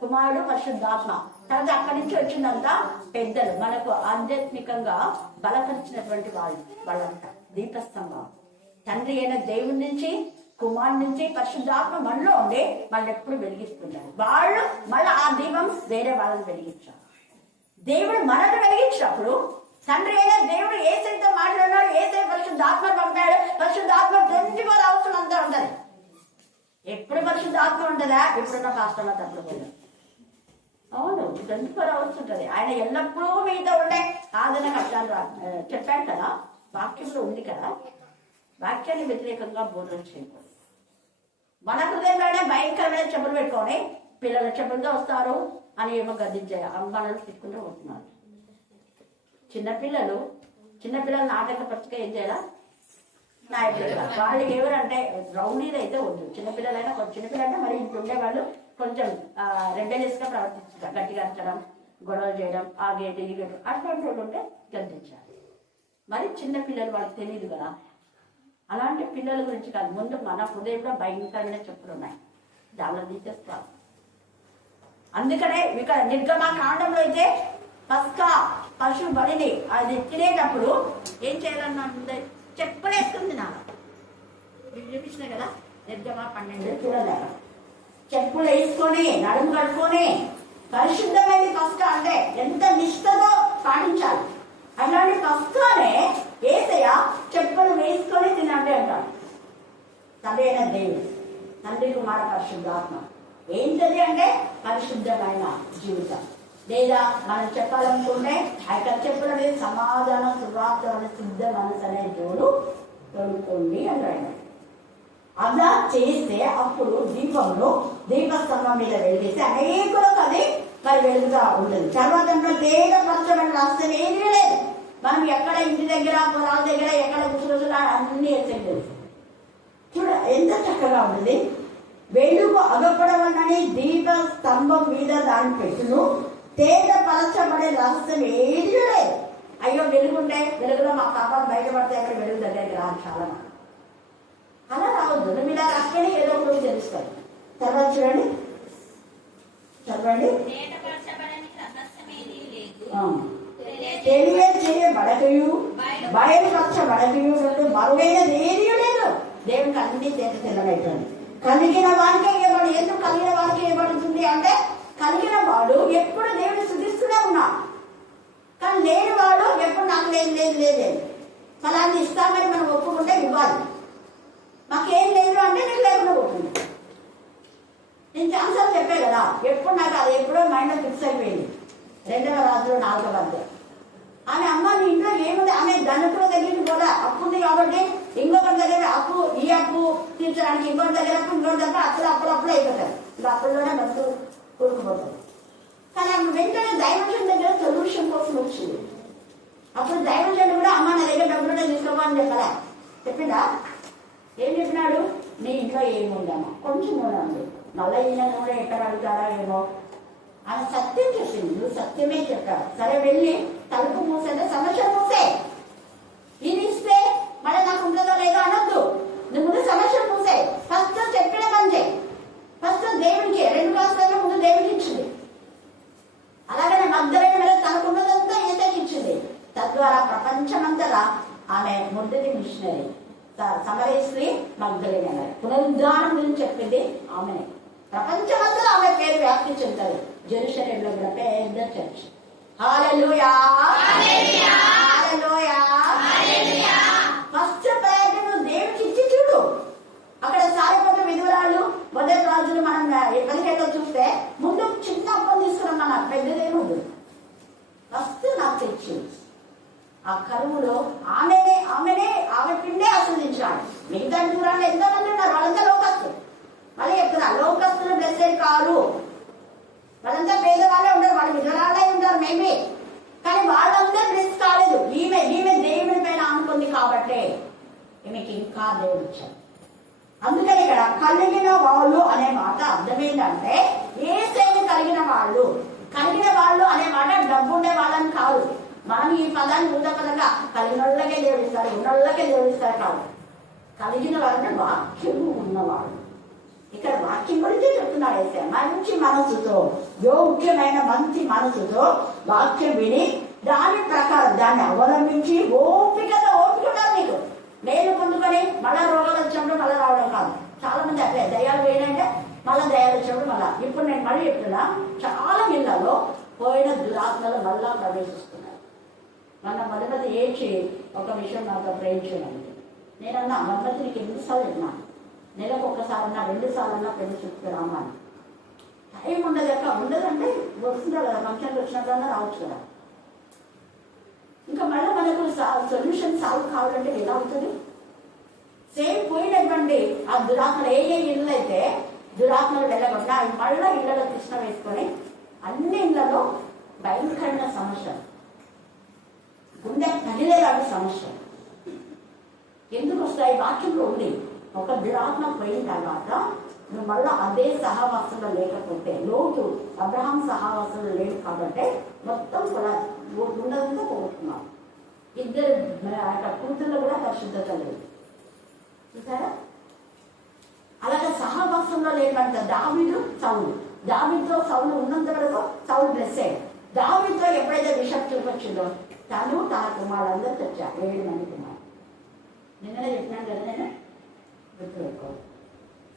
కుమారుడు పరిశుద్ధాత్మ. తర్వాత అక్కడి నుంచి వచ్చిందంతా పెద్దలు మనకు ఆధ్యాత్మికంగా బలపరిచినటువంటి వాళ్ళంతా. దీపస్తంభం తండ్రి అయిన దేవుడి నుంచి, కుమారుడి నుంచి, పరిశుద్ధాత్మ మనలో ఉండి వాళ్ళు ఎప్పుడు వెలిగిస్తుంటారు. వాళ్ళు మళ్ళీ ఆ దీపం వేరే వాళ్ళని వెలిగించారు. దేవుడు మనల్ని వెలిగించినప్పుడు తండ్రి అయిన దేవుడు ఏసైతో మాట్లాడినాడు, ఏసై పరిశుద్ధాత్మ పంపాడు. పరిశుద్ధాత్మ 24 hours అంతా ఉంటది. ఎప్పుడు పరిశుద్ధాత్మ ఉంటుందా, ఎప్పుడున్న పాస్టర్లో తప్పుడు పోయింది. అవును, 24 hours ఉంటది. ఆయన ఎల్లప్పుడూ మీతో ఉండే కాదన కష్టాలు చెప్పాడు కదా, వాక్యంలో ఉంది కదా. వాక్యాన్ని వ్యతిరేకంగా బోధన చేయకూడదు. మన హృదయంలోనే భయంకరమైన చెప్పులు పెట్టుకొని పిల్లలు చెప్పులతో వస్తారు అని ఏమో గద్దించాయి, అమ్మాయిలు తిట్టుకుంటూ పోతున్నారు. చిన్నపిల్లలు నాటకపరచుగా ఏం చేయాలా? నాయకులు వాళ్ళకి ఎవరంటే రౌడీలు అయితే వద్దు. చిన్నపిల్లలైనా చిన్నపిల్లలు అంటే మరి ఇంటి ఉండేవాళ్ళు కొంచెం రెబెలియస్గా ప్రవర్తించారు, గట్టిగా అరచడం, గొడవలు చేయడం, ఆ గేటు ఈ గేటు అటువంటి వాళ్ళు ఉంటే గద్దించాలి. మరి చిన్నపిల్లలు వాళ్ళకి తెలియదు కదా. అలాంటి పిల్లల గురించి కాదు, ముందు మన హృదయంలో భయంకరమైన చెప్పులు ఉన్నాయి, దానిలో తీసేస్తారు. అందుకనే ఇక్కడ నిర్గమకాండంలో అయితే పస్కా పశు బలిని అది తినేటప్పుడు ఏం చేయాలన్నా చెప్పులు వేసుకుని తినాలి. మీరు చూపించినాయి కదా నిర్గమ 12 చూడలేక చెప్పులు వేసుకొని నడుము కట్టుకొని పరిశుద్ధమైన పస్కా అంటే ఎంత నిష్ఠతో పాటించాలి. అలాంటి పస్కానే ఏసయ్య చెప్పులు వేసుకొని తినండి అంటాడు. తల్లి దేవుడు, తండ్రి కుమార పరిశుద్ధాత్మ ఏంటది అంటే పరిశుద్ధమైన జీవితం. లేదా మనం చెప్పాలనుకుంటే ఆ యొక్క చెప్పుల మీద సమాధానం సువార్త సిద్ధ మనసు అనే జోడు తొడుక్కోండి అంటాడు. అలా చేస్తే అప్పుడు దీపస్తంభం మీద వెలిగేసి అనేకులకు అది మరి వెలుగుతా ఉంటుంది. తర్వాత తేజపరచబడిన రాష్ట్రం ఏమీ లేదు. మనం ఎక్కడ ఇంటి దగ్గర పొలాల దగ్గర ఎక్కడ గుసగుసలు అన్ని వేసేది. చూడ ఎంత చక్కగా ఉంటుంది. వెలుగు అగపడవని దీప స్తంభం మీద దాని పెట్టును తేజపరచబడే రహస్యం ఏది లేదు. అయ్యో వెలుగుంటే వెలుగులో మా కాపాడు బయటపడితే అక్కడ వెలుగు దగ్గరికి రాదు. చాలా మంది అలా రావద్దు. నువ్వు ఇలా రాకనే ఏదో ఒకటి తెలుస్తాయి. తర్వాత చూడండి, చదవండి. తెలియజేయబడకయు బయలుపరచబడకయు మరువైనది ఏది లేదు. దేవునికి అన్ని తెల్లబెట్టండి. కలిగిన వాడికే ఇవ్వబడి. ఎందుకు కలిగిన వాడికి ఇవ్వబడుతుంది అంటే కలిగిన వాడు ఎప్పుడు దేవుని స్తుతిస్తూనే ఉన్నాడు. కానీ లేని వాడు ఎప్పుడు నాకు లేదు ఫలాన్ని ఇస్తామని మనం ఒప్పుకుంటే ఇవ్వాలి. మాకేం లేదు అంటే నీకు లేకుండా పోతుంది. నేను ఛాన్సార్లు చెప్పే కదా, ఎప్పుడు నాకు అది ఎప్పుడో మైండ్లో ఫిక్స్ అయిపోయింది. 2వ రాజులో 4వ అధ్యాయం. ఆమె అమ్మ నీ ఇంట్లో ఏముంది, ఆమె ధనకుల దగ్గరికి కూడా అప్పు ఉంది కాబట్టి ఇంకొకరి దగ్గర అప్పు, ఈ అప్పు తీర్చడానికి ఇంకొకరి దగ్గర అప్పు, ఇంకొకరి దగ్గర అప్పులు అయిపోతారు. ఇంకా అప్పుల్లోనే బస్సు కూడుకుపోతారు. కానీ ఆమె వెంటనే దైవజన్ దగ్గర సొల్యూషన్ కోసం వచ్చింది. అప్పుడు దైవజన్ కూడా అమ్మ నా దగ్గర డబ్బులు తీసుకోమని చెప్పరా? చెప్పిందా? ఏం చెప్పినాడు? నీ ఇంట్లో ఏముందమ్మా, కొంచెం నూనె ఉంది, మళ్ళీ ఈయన నూనె ఎక్కడ అడుగుతారా ఏమో అని సత్యం చెప్పింది. నువ్వు సత్యమే చెప్పావు. సరే వెళ్ళి తలుపు మూసేస్తే సమస్య మూసే, ఇది ఇస్తే మళ్ళీ నాకు ఉంటుందో లేదో అనొద్దు. నువ్వు ముందు సమస్య మూసే. ఫస్ట్ చెప్పిన పని చేయి. ఫస్ట్ దేవుడికి 2 కాసులలో ముందు దేవుడికి ఇచ్చింది. అలాగనే మగ్ధలైన మీద తనకున్నదంతా ఏసైకి ఇచ్చింది. తద్వారా ప్రపంచమంతటా ఆమె మొదటి మిషనరీ సమరయ స్త్రీ మగ్ధలైన పునరుద్ధానం గురించి చెప్పింది ఆమెనే. ప్రపంచమంతా ఆమె పేరు వ్యాప్తి చెందుతారు. జెరూసలేంలో కూడా పెద్ద చర్చ్. హల్లెలూయా, హల్లెలూయా. ఫస్ట్ ప్రయారిటీ నువ్వు దేవుడికి ఇచ్చి చూడు. అక్కడ సారిపోత విధురాలు మొదటి రాజులు మనం 15 చూస్తే ముందు చిన్న అప్పలు తీసుకున్నాం, నాకు పెద్దదేమో ఫస్ట్ నాకు తెచ్చు. ఆ కరువులో ఆమె పిండే ఆస్వాదించాడు. మిగతా దూరాల్లో ఎంతమంది ఉన్నారు, వాళ్ళంతా లోకస్తులు. మళ్ళీ చెప్తున్నా, లోకస్తులు బ్లెస్సెడ్ కాదు. వాళ్ళంతా పేదవాళ్ళే ఉంటారు, వాళ్ళు విధురాలే ఉంటారు మేబీ, కానీ వాళ్ళంతా బ్లెస్ కాలేదు. ఈమె దేవుడి పైన అనుకుంది కాబట్టే ఈమెకి ఇంకా దేవుడు ఇచ్చాడు. అందుకని ఇక్కడ కలిగిన వాళ్ళు అనే మాట అర్థం ఏంటంటే ఏసైని కలిగిన వాళ్ళు అనే మాట డబ్బు ఉండే వాళ్ళని కాదు. మనం ఈ పదాన్ని ఊతపదంగా కలిగిన వాళ్ళకే దేవుడిస్తారు, ఉన్నోళ్ళకే దేవుడిస్తారు కాదు. కలిగిన వాళ్ళంటే వాక్యము ఉన్నవాళ్ళు. ఇక్కడ వాక్యం గురించి చెప్తున్నాడు ఏసై. మంచి మనసుతో, యోగ్యమైన మంచి మనసుతో వాక్యం విని దాని ప్రకారం దాన్ని అవలంబించి ఓపికగా ఉండాలి. నీకు నేను పొందుకొని మళ్ళా రోగాలు వచ్చినప్పుడు మళ్ళీ రావడం కాదు. చాలా మంది అట్లే దయ్యాలు వేయంటే మళ్ళీ దయ్యాలు వచ్చినప్పుడు మళ్ళా. ఇప్పుడు నేను మళ్ళీ చెప్తున్నా, చాలా ఇళ్లలో పోయిన దురాత్మలు మళ్ళా ప్రవేశిస్తున్నాయి. మన మధుమతి ఏడ్చి ఒక విషయం నాకు ప్రేమించడానికి నేనన్నా, మధుమతి నీకు ఎన్నిసార్లు చెప్పినా, నెలకు 1 సారన్నా 2 సార్లన్నా పెళ్లి చూపుకు రామని. టైం ఉండదు అక్క, ఉండదంటే వస్తుందా కదా, ఫంక్షన్కి వచ్చినప్పుడన్నా రావచ్చు కదా. ఇంకా మళ్ళీ మనకు సొల్యూషన్ సాల్వ్ కావాలంటే ఎలా అవుతుంది? సేమ్ పోయినటువంటి ఆ దురాత్మలు ఏ ఇల్లు అయితే దురాత్మలు వెళ్ళకుండా అవి మళ్ళీ ఇళ్లలో కృష్ణ వేసుకొని అన్ని ఇళ్లలో భయంకరమైన సమస్య, గుండె పగిలేలాంటి సమస్య ఎందుకు వస్తాయి? వాక్యంలో ఉంది. ఒక దురాత్మ పోయిన తర్వాత నువ్వు మళ్ళీ అదే సహవాసంలో లేకపోతే, లోతు అబ్రహాం సహవాసంలో లేదు కాబట్టి మొత్తం కూడా ఉండదంతా పోగొట్టుకున్నాం. ఇద్దరు కూతుర్లు కూడా పరిశుద్ధత లేదు. చూసారా? అలాగే సహవాసంలో లేదంట దావీదు సౌలు. దావీదుతో సౌలు ఉన్నంత వరకు సౌలు బ్లెస్ అయ్యాడు. దావీదుతో ఎప్పుడైతే విషక్తి వచ్చిందో తను తన కుమారులందరూ తెచ్చారు, 7 మంది కుమారు. నిన్ననే చెప్పినాను కదా, నేను గుర్తుపెట్టుకోవాలి.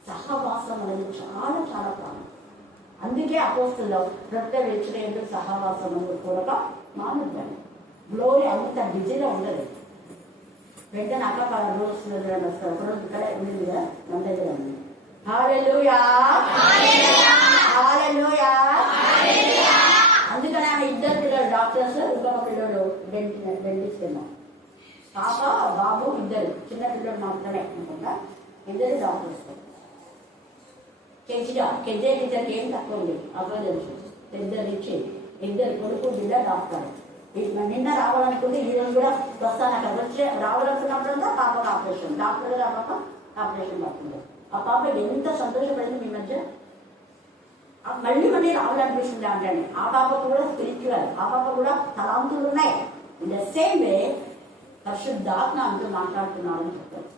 సహవాసం అనేది చాలా చాలా ప్రాణం. అందుకే అపోస్తుల్లో రొట్టె విరిచినప్పుడు సహవాసం కూడా మానుద్దాం. గ్లోరీ అంత బిజీలో ఉండదు. వెంటనే అక్క రోజు వస్తారు. ఒకరోజు ఇక్కడ ఉంది కదా, మన దగ్గర ఉంది. హల్లెలూయా, హల్లెలూయా. అందుకని ఆమె ఇద్దరు పిల్లలు డాక్టర్స్, ఇంకొక పిల్లలు డెంటిస్ట్ ఏమో. పాప బాబు ఇద్దరు చిన్న పిల్లలు మాత్రమే అనుకుంటా, ఇద్దరు డాక్టర్స్. కెజే ఇద్దరికి ఏం తక్కువ లేదు. అప్పుడు తెలుసు ఇద్దరు ఇచ్చి ఇద్దరు కొడుకు బిడ్డ డాక్టర్. నిన్న రావాలనుకుంటే ఈ రోజు కూడా వస్తాను. అక్కడ వచ్చి రావాలనుకున్నప్పుడంతా పాపకు ఆపరేషన్, డాక్టర్ గారు పాప ఆపరేషన్ పడుతుంది. ఆ పాప ఎంత సంతోషపడింది మీ మధ్య. మళ్ళీ మళ్ళీ రావాలనిపిస్తుంది అంటే ఆ పాప కూడా స్పిరిచువల్, ఆ పాప కూడా తలాంతులు ఉన్నాయి. ఇన్ ద సేమ్ వే పరిశుద్ధాత్మ అంటూ మాట్లాడుతున్నాడు అని చెప్తారు.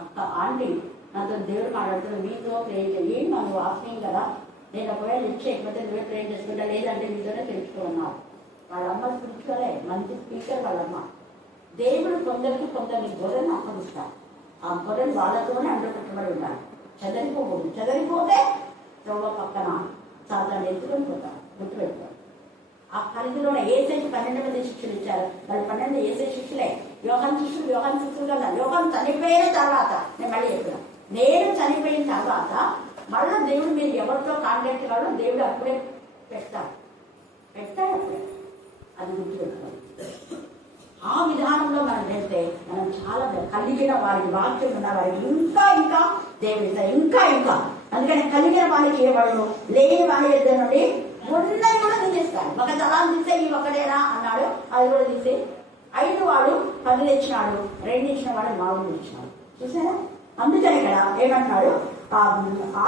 అక్క ఆంటీ నాతో దేవుడు మాట్లాడుతున్నాడు, మీతో ప్రేమ్ చేయాలి. ఏం మనం ఆశ్రయం కదా, నేను ఒకవేళ ఇచ్చేయకపోతే నువ్వే ప్రేమ్ చేసుకుంటా, లేదంటే మీతోనే తెలుసుకున్నారు. వాళ్ళ అమ్మ స్పిరిచువలే, మంచి స్పీకర్ వాళ్ళమ్మ. దేవుడు కొందరికి గొర్రెలను అప్పగిస్తారు. ఆ గొర్రెలు వాళ్ళతోనే అండపెట్టబడి ఉండాలి. చెదరిపోకూడదు. చెదరిపోతే త్రోవ పక్కన సాధారణ ఎత్తుకొని పోతారు. గుర్తుపెడతారు. ఆ పరిధిలోనే ఏసైకి 12 మంది శిష్యులు ఇచ్చారు. వాళ్ళు 12 ఏసై శిష్యులే. యోహాను శిష్యులు కదా. యోహాను చనిపోయిన తర్వాత, నేను మళ్ళీ చెప్తున్నా, నేను చనిపోయిన తర్వాత మళ్ళీ దేవుడు మీరు ఎవరితో కాంటాక్ట్ కావడం దేవుడు అప్పుడే పెడతాడు అప్పుడే. అది గుర్తుపెట్టుకోవాలి. ఆ విధానంలో మనం వెళ్తే మనం చాలా కలిగిన వారి వాక్యం ఉన్న వారికి ఇంకా దేవుడు ఇంకా. అందుకని కలిగిన వారికి ఇవ్వబడను, లేని వారి దగ్గర నుండి ఉన్నది కూడా తీసేస్తాడు. ఒక తలాన్ని తీసే ఈ ఒక్కడేనా అన్నాడు, అది కూడా తీసే. 5 వాడు 10 తెచ్చినాడు, 2 ఇచ్చిన వాడు 4 తెచ్చినాడు. చూసారా? అందుకని ఇక్కడ ఏమంటున్నాడు,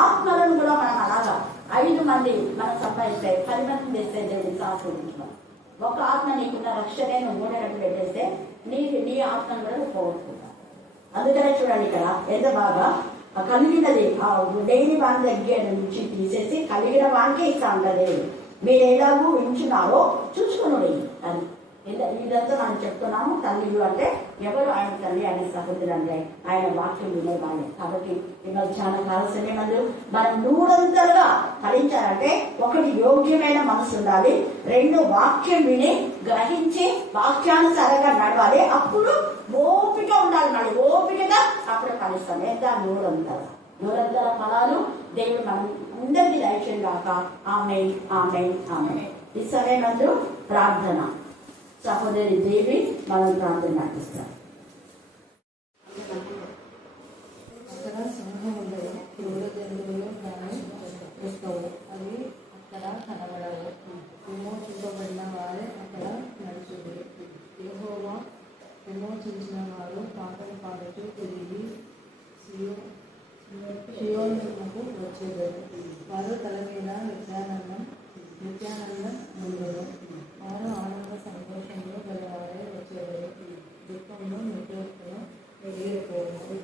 ఆత్మలను కూడా మనం అలాగా 5 మంది మనం సంపాదిస్తే 10 మంది తెస్తే దేవుడికి ఆశీర్వదించాం. ఒక ఆత్మ నీకున్న రక్షణే నువ్వు 3 గంటలు పెట్టేస్తే నీ ఆత్మను కూడా నువ్వు పోగొట్టుకుంటావు. అందుకనే చూడండి ఇక్కడ ఎంత బాగా కలిగినది లేని వాని దగ్గర నుంచి తీసేసి కలిగిన వానికే ఇస్తా ఉండదు. మీరు ఎలాగూ ఉంచున్నారో చూసుకుని అది. ఇదంతా మనం చెప్తున్నాము. తల్లిలు అంటే ఎవరు? ఆయన తల్లి, ఆయన సహోదరు అంటే ఆయన వాక్యం వినేవాళ్ళే. కాబట్టి ఈరోజు చాలా కావాల్సిన మందు మనం 100 ఫలించాలంటే, 1 యోగ్యమైన మనసు ఉండాలి, 2 వాక్యం విని గ్రహించి వాక్యానుసారంగా నడవాలి. అప్పుడు ఓపిక ఉండాలి. మళ్ళీ ఓపికగా అప్పుడు ఫలిస్తాం. ఎంత 100 ఫలాలు దేవుడు మనం అందరికీ దయచేయం కాక. ఆమేన్, ఆమేన్, ఆమేన్. ఈ సమయమందు ప్రార్థన. సహోదరి దేవి మనం ప్రార్థన నటిస్తాం. అక్కడ సింహం ఉండదు, క్రూర జంతువులు దాన్ని చూస్తావు, అవి అక్కడ కనబడవు. విమోచింపబడిన వారే అక్కడ నడుచుడు. యెహోవా విమోచించిన వారు పాటలు పాడుతూ తిరిగి సియోనుకు వచ్చేదారు. వారు తల మీద నిత్యానందం ఉండదు. వారు ఆనంద సంతోషంలో గలవారే వచ్చేవారు. దుఃఖంలో నిద్రలో ఎగిరిపోవడం.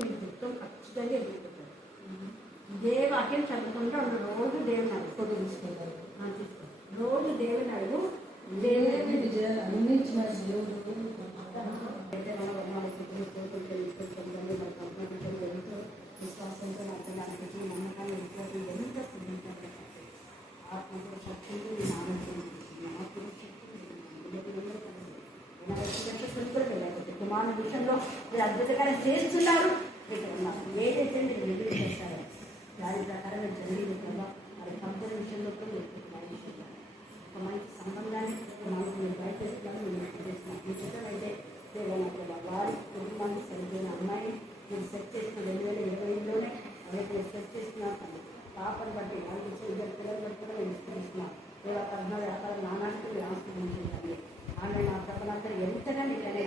మీ దుఃఖం ఖచ్చితంగా ఎగిరిపోతారు. ఇదే వాక్యం చదువుకుంటూ ఉంటారు. రోజు దేవుని అడుగు పొందుకుంటారు. రోజు దేవుని అడుగు. దేవుని విజయాలు అన్ని ఇచ్చిన దేవుడు విశ్వాసంతో నమ్మకాన్ని ఎంత ఆత్మతో శక్తులు కుమారుల విషయంలో మీరు అద్భుతంగా చేస్తున్నారు. ఏదైతే మీరు ఎదురు చేస్తారో దాని ప్రకారం మీరు జరిగింది కదా. అది కంపెనీ విషయంలో కూడా ఒక మంచి సంబంధాన్ని మీరు బయటేస్తున్నాను. మీరు చేస్తున్నాను. మీ చిత్రమైతే వారి కుటుంబాన్ని సరిపోయిన అమ్మాయి మీరు సెట్ చేసిన 2020లోనే అదే మీరు సెట్ చేసిన పాపను బట్టి వాళ్ళు ఇద్దరు పిల్లలు బట్టి కూడా మేము ఇస్తున్నాం. దేవా పద్మ వ్యాపారం నానానికి ఆస్వాదించండి. ఆమె నా ప్రపంచం ఎంతగా నీకనే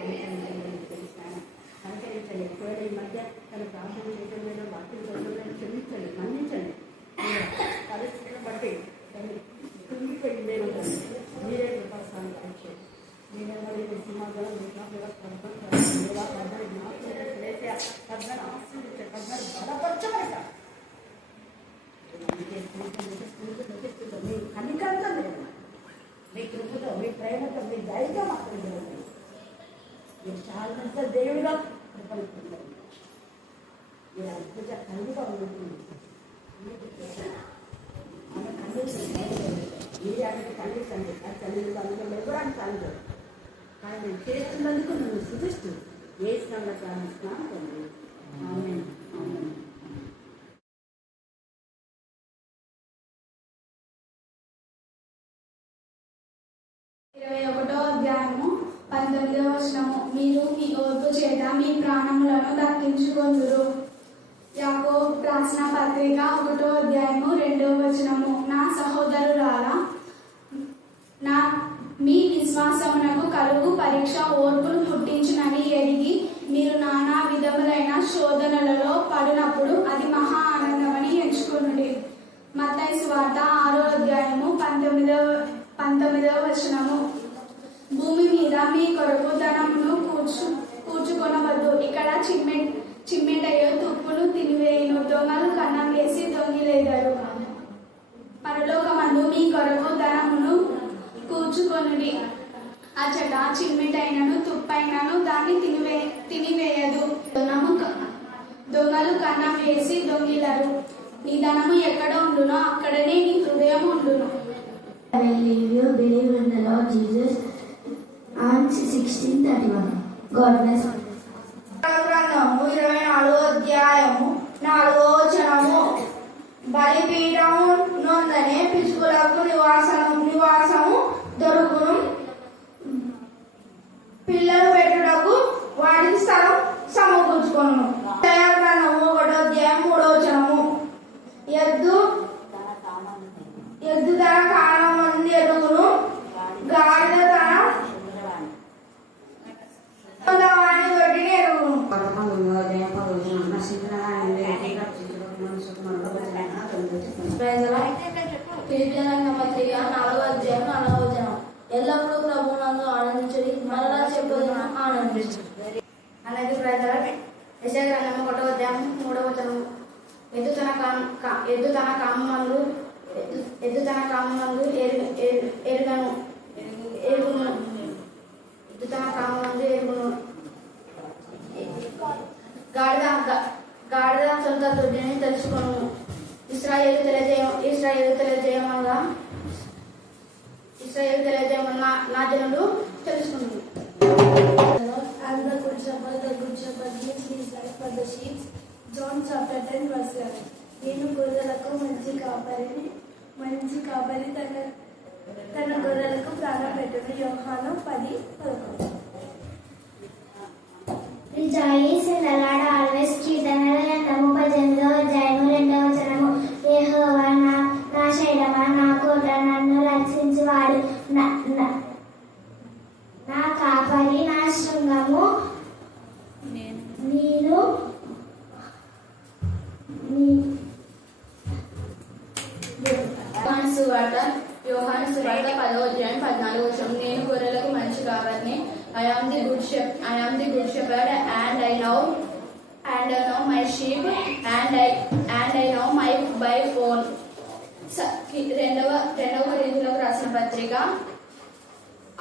తెలిసాను అనుసరించండి. ఒకవేళ ఈ మధ్య తను ప్రార్థన చేయడం మీద వాక్యం చదవడం క్షమించండి, మన్నించండి. పరిస్థితులను బట్టి తను కుంగిపోయి లేదు మీరే కృపాస్థానం కలిగించండి. మీరే మరి సింహాగలం పద్మను ఆశ్రయించే పద్మను బలపరచబడట మీ కనికరంతో మీ కృపతో మీ ప్రేమతో మీ దయతో మాత్రం మీరు చాలా పెద్ద దేవుడిగా కృపలుకుంటారు. మీరు అద్భుత కలుగుగా ఉంటుంది. ఆమె ఖండించండి, మీరే ఆమెకు ఖండించండి. ఆ తల్లి అందులో ఎవరాన్ని ఖండించదు. కానీ నేను చేస్తున్నందుకు నన్ను శుద్ధిస్తూ ఏ స్నానం ప్రారంభిస్తున్నాను తండ్రి. ఆమేన్. ఆమేన్. 21వ అధ్యాయము 19వ వచనము. మీరు మీ ఓర్పు చేత మీ ప్రాణములను దక్కించుకొందురు. యాకోబు రాసిన పత్రిక 1వ అధ్యాయము 2వ వచనము. నా సహోదరులారా, మీ విశ్వాసమునకు కలుగు పరీక్ష ఓర్పును పుట్టించునని ఎరిగి మీరు నానా విధములైన శోధనలలో పడినప్పుడు అది మహా ఆనందమని ఎంచుకొనుడి. మత్తయి సువార్త 6వ అధ్యాయము 19వ వచనము. భూమి మీద మీ కొరకు ధనమును కూర్చుకొనవద్దు. ఇక్కడ చిమ్మెటయో తుప్పులు తినివేయును, దొంగలు కన్నం వేసి దొంగిలేదరు. పరలోకమందు మీ కొరకు ధనమును కూర్చుకొనుడి. అచట చిమ్మెటైనను తుప్పైనను దాన్ని తినివేయదు. దొంగలు కన్నం వేసి దొంగిలరు. నీ ధనము ఎక్కడ ఉండునో అక్కడనే నీ హృదయం ఉండును. I will leave you, believe in the Lord Jesus. And 16:31. God bless you. గ్రంథము 24వ అధ్యాయము 4వ వచనము. బలిపీఠము నొందనే పిచ్చుకలకు నివాసము దొరుకును, పిల్లలు పెట్టుటకు వాటికి స్థలం సమకూర్చుకొను. గ్రంథము 1వ అధ్యాయం 3వ వచనము. ఎద్దు తన కాలం మంది ఎదుగును, గాడిద తన వాణి గొడ్డిని ఎరుగును. పత్రిక 4వ అధ్యాయం 4వ వచనం. ఎల్లప్పుడూ ప్రభువునందు ఆనందించుడి, మరలా చెప్పుదును ఆనందించుడి. అలాగే ప్రజల యెషయా గ్రంథము 1వ అధ్యాయం 3వ వచనము. ఎద్దు తన కామమందు ఎరుగును. ఎద్దు తన కామమందు ఎరుగును. గాడిద సొంత దొడ్డిని తెలుసుకొను. ఇశ్రాయేలు తెలియజేయమనగా నా జనులు తెలుసుకున్నారు. And the good shepherd gives his life for the sheep. John chapter 10 verse 11. నేను గొర్రెలకు మంచి కాపరి తన గొర్రెలకు ప్రాణం పెట్టును. యోహాను 10:11. Rejoice in the Lord always. కీర్తనల గ్రంథము 18వ అధ్యాయము 2వ వచనము. యెహోవా నా శైలమా, నా కోట, నన్ను రక్షించువాడు, నా కాపరి, నా శృంగము, నేను యోహాను సువార్త 10వ అధ్యాయం 14వ వచనం. నేను గొర్రెలకు మంచి కాపరిని. I am the good shepherd, and I know my sheep, and I know my own. రెండవ కొరింథీయులకు రాసిన పత్రిక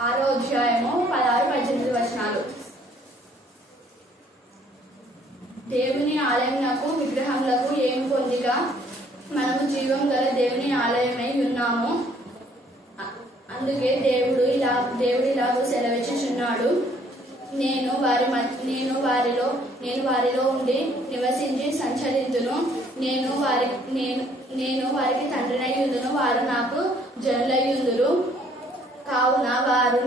6వ అధ్యాయము 16-18 వచనాలు. దేవుని ఆలయమునకు విగ్రహములకు ఏమి పొందిక? మనము జీవం గల దేవుని ఆలయమై ఉన్నాము. అందుకే దేవుడు ఇలాగూ సెలవిచ్చుచున్నాడు, నేను వారిలో ఉండి నివసించి సంచరింతును. నేను వారికి తండ్రినై ఉందును, వారు నాకు జనులై ఉందురు. కావున వారి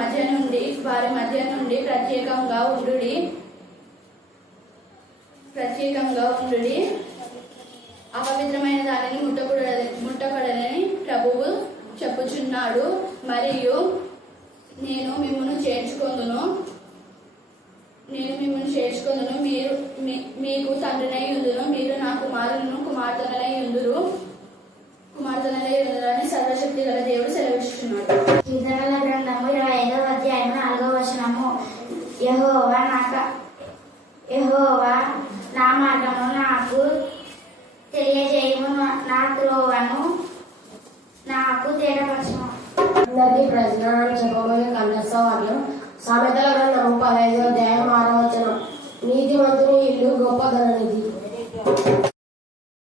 మధ్య నుండి ప్రత్యేక ప్రత్యేకంగా ఉండుడి అపవిత్రమైన దానిని ముట్టకూడదని ప్రభువు చెప్పుచున్నాడు. మరియు నేను మిమ్మల్ని చేర్చుకొందును, మీకు తండ్రినై ఉందును, మీరు నా కుమార్తెనై ఉందురు అని సర్వశక్తి గల దేవుడు సెలవిస్తున్నాడు. కీర్తనల గ్రంథము 25వ అధ్యాయం 4వ వచనము. యెహోవా నా మార్గమును నాకు తెలియజేయము, నా త్రోవను నాకు తేటపరచుము. అందరికీ ప్రశ్న చెప్పబోయే కన్యసవాక్యం సామెతల గ్రంథము 15వ అధ్యాయం 6వ వచనం. నీతిమంతుని ఇల్లు గొప్ప ధననిధి.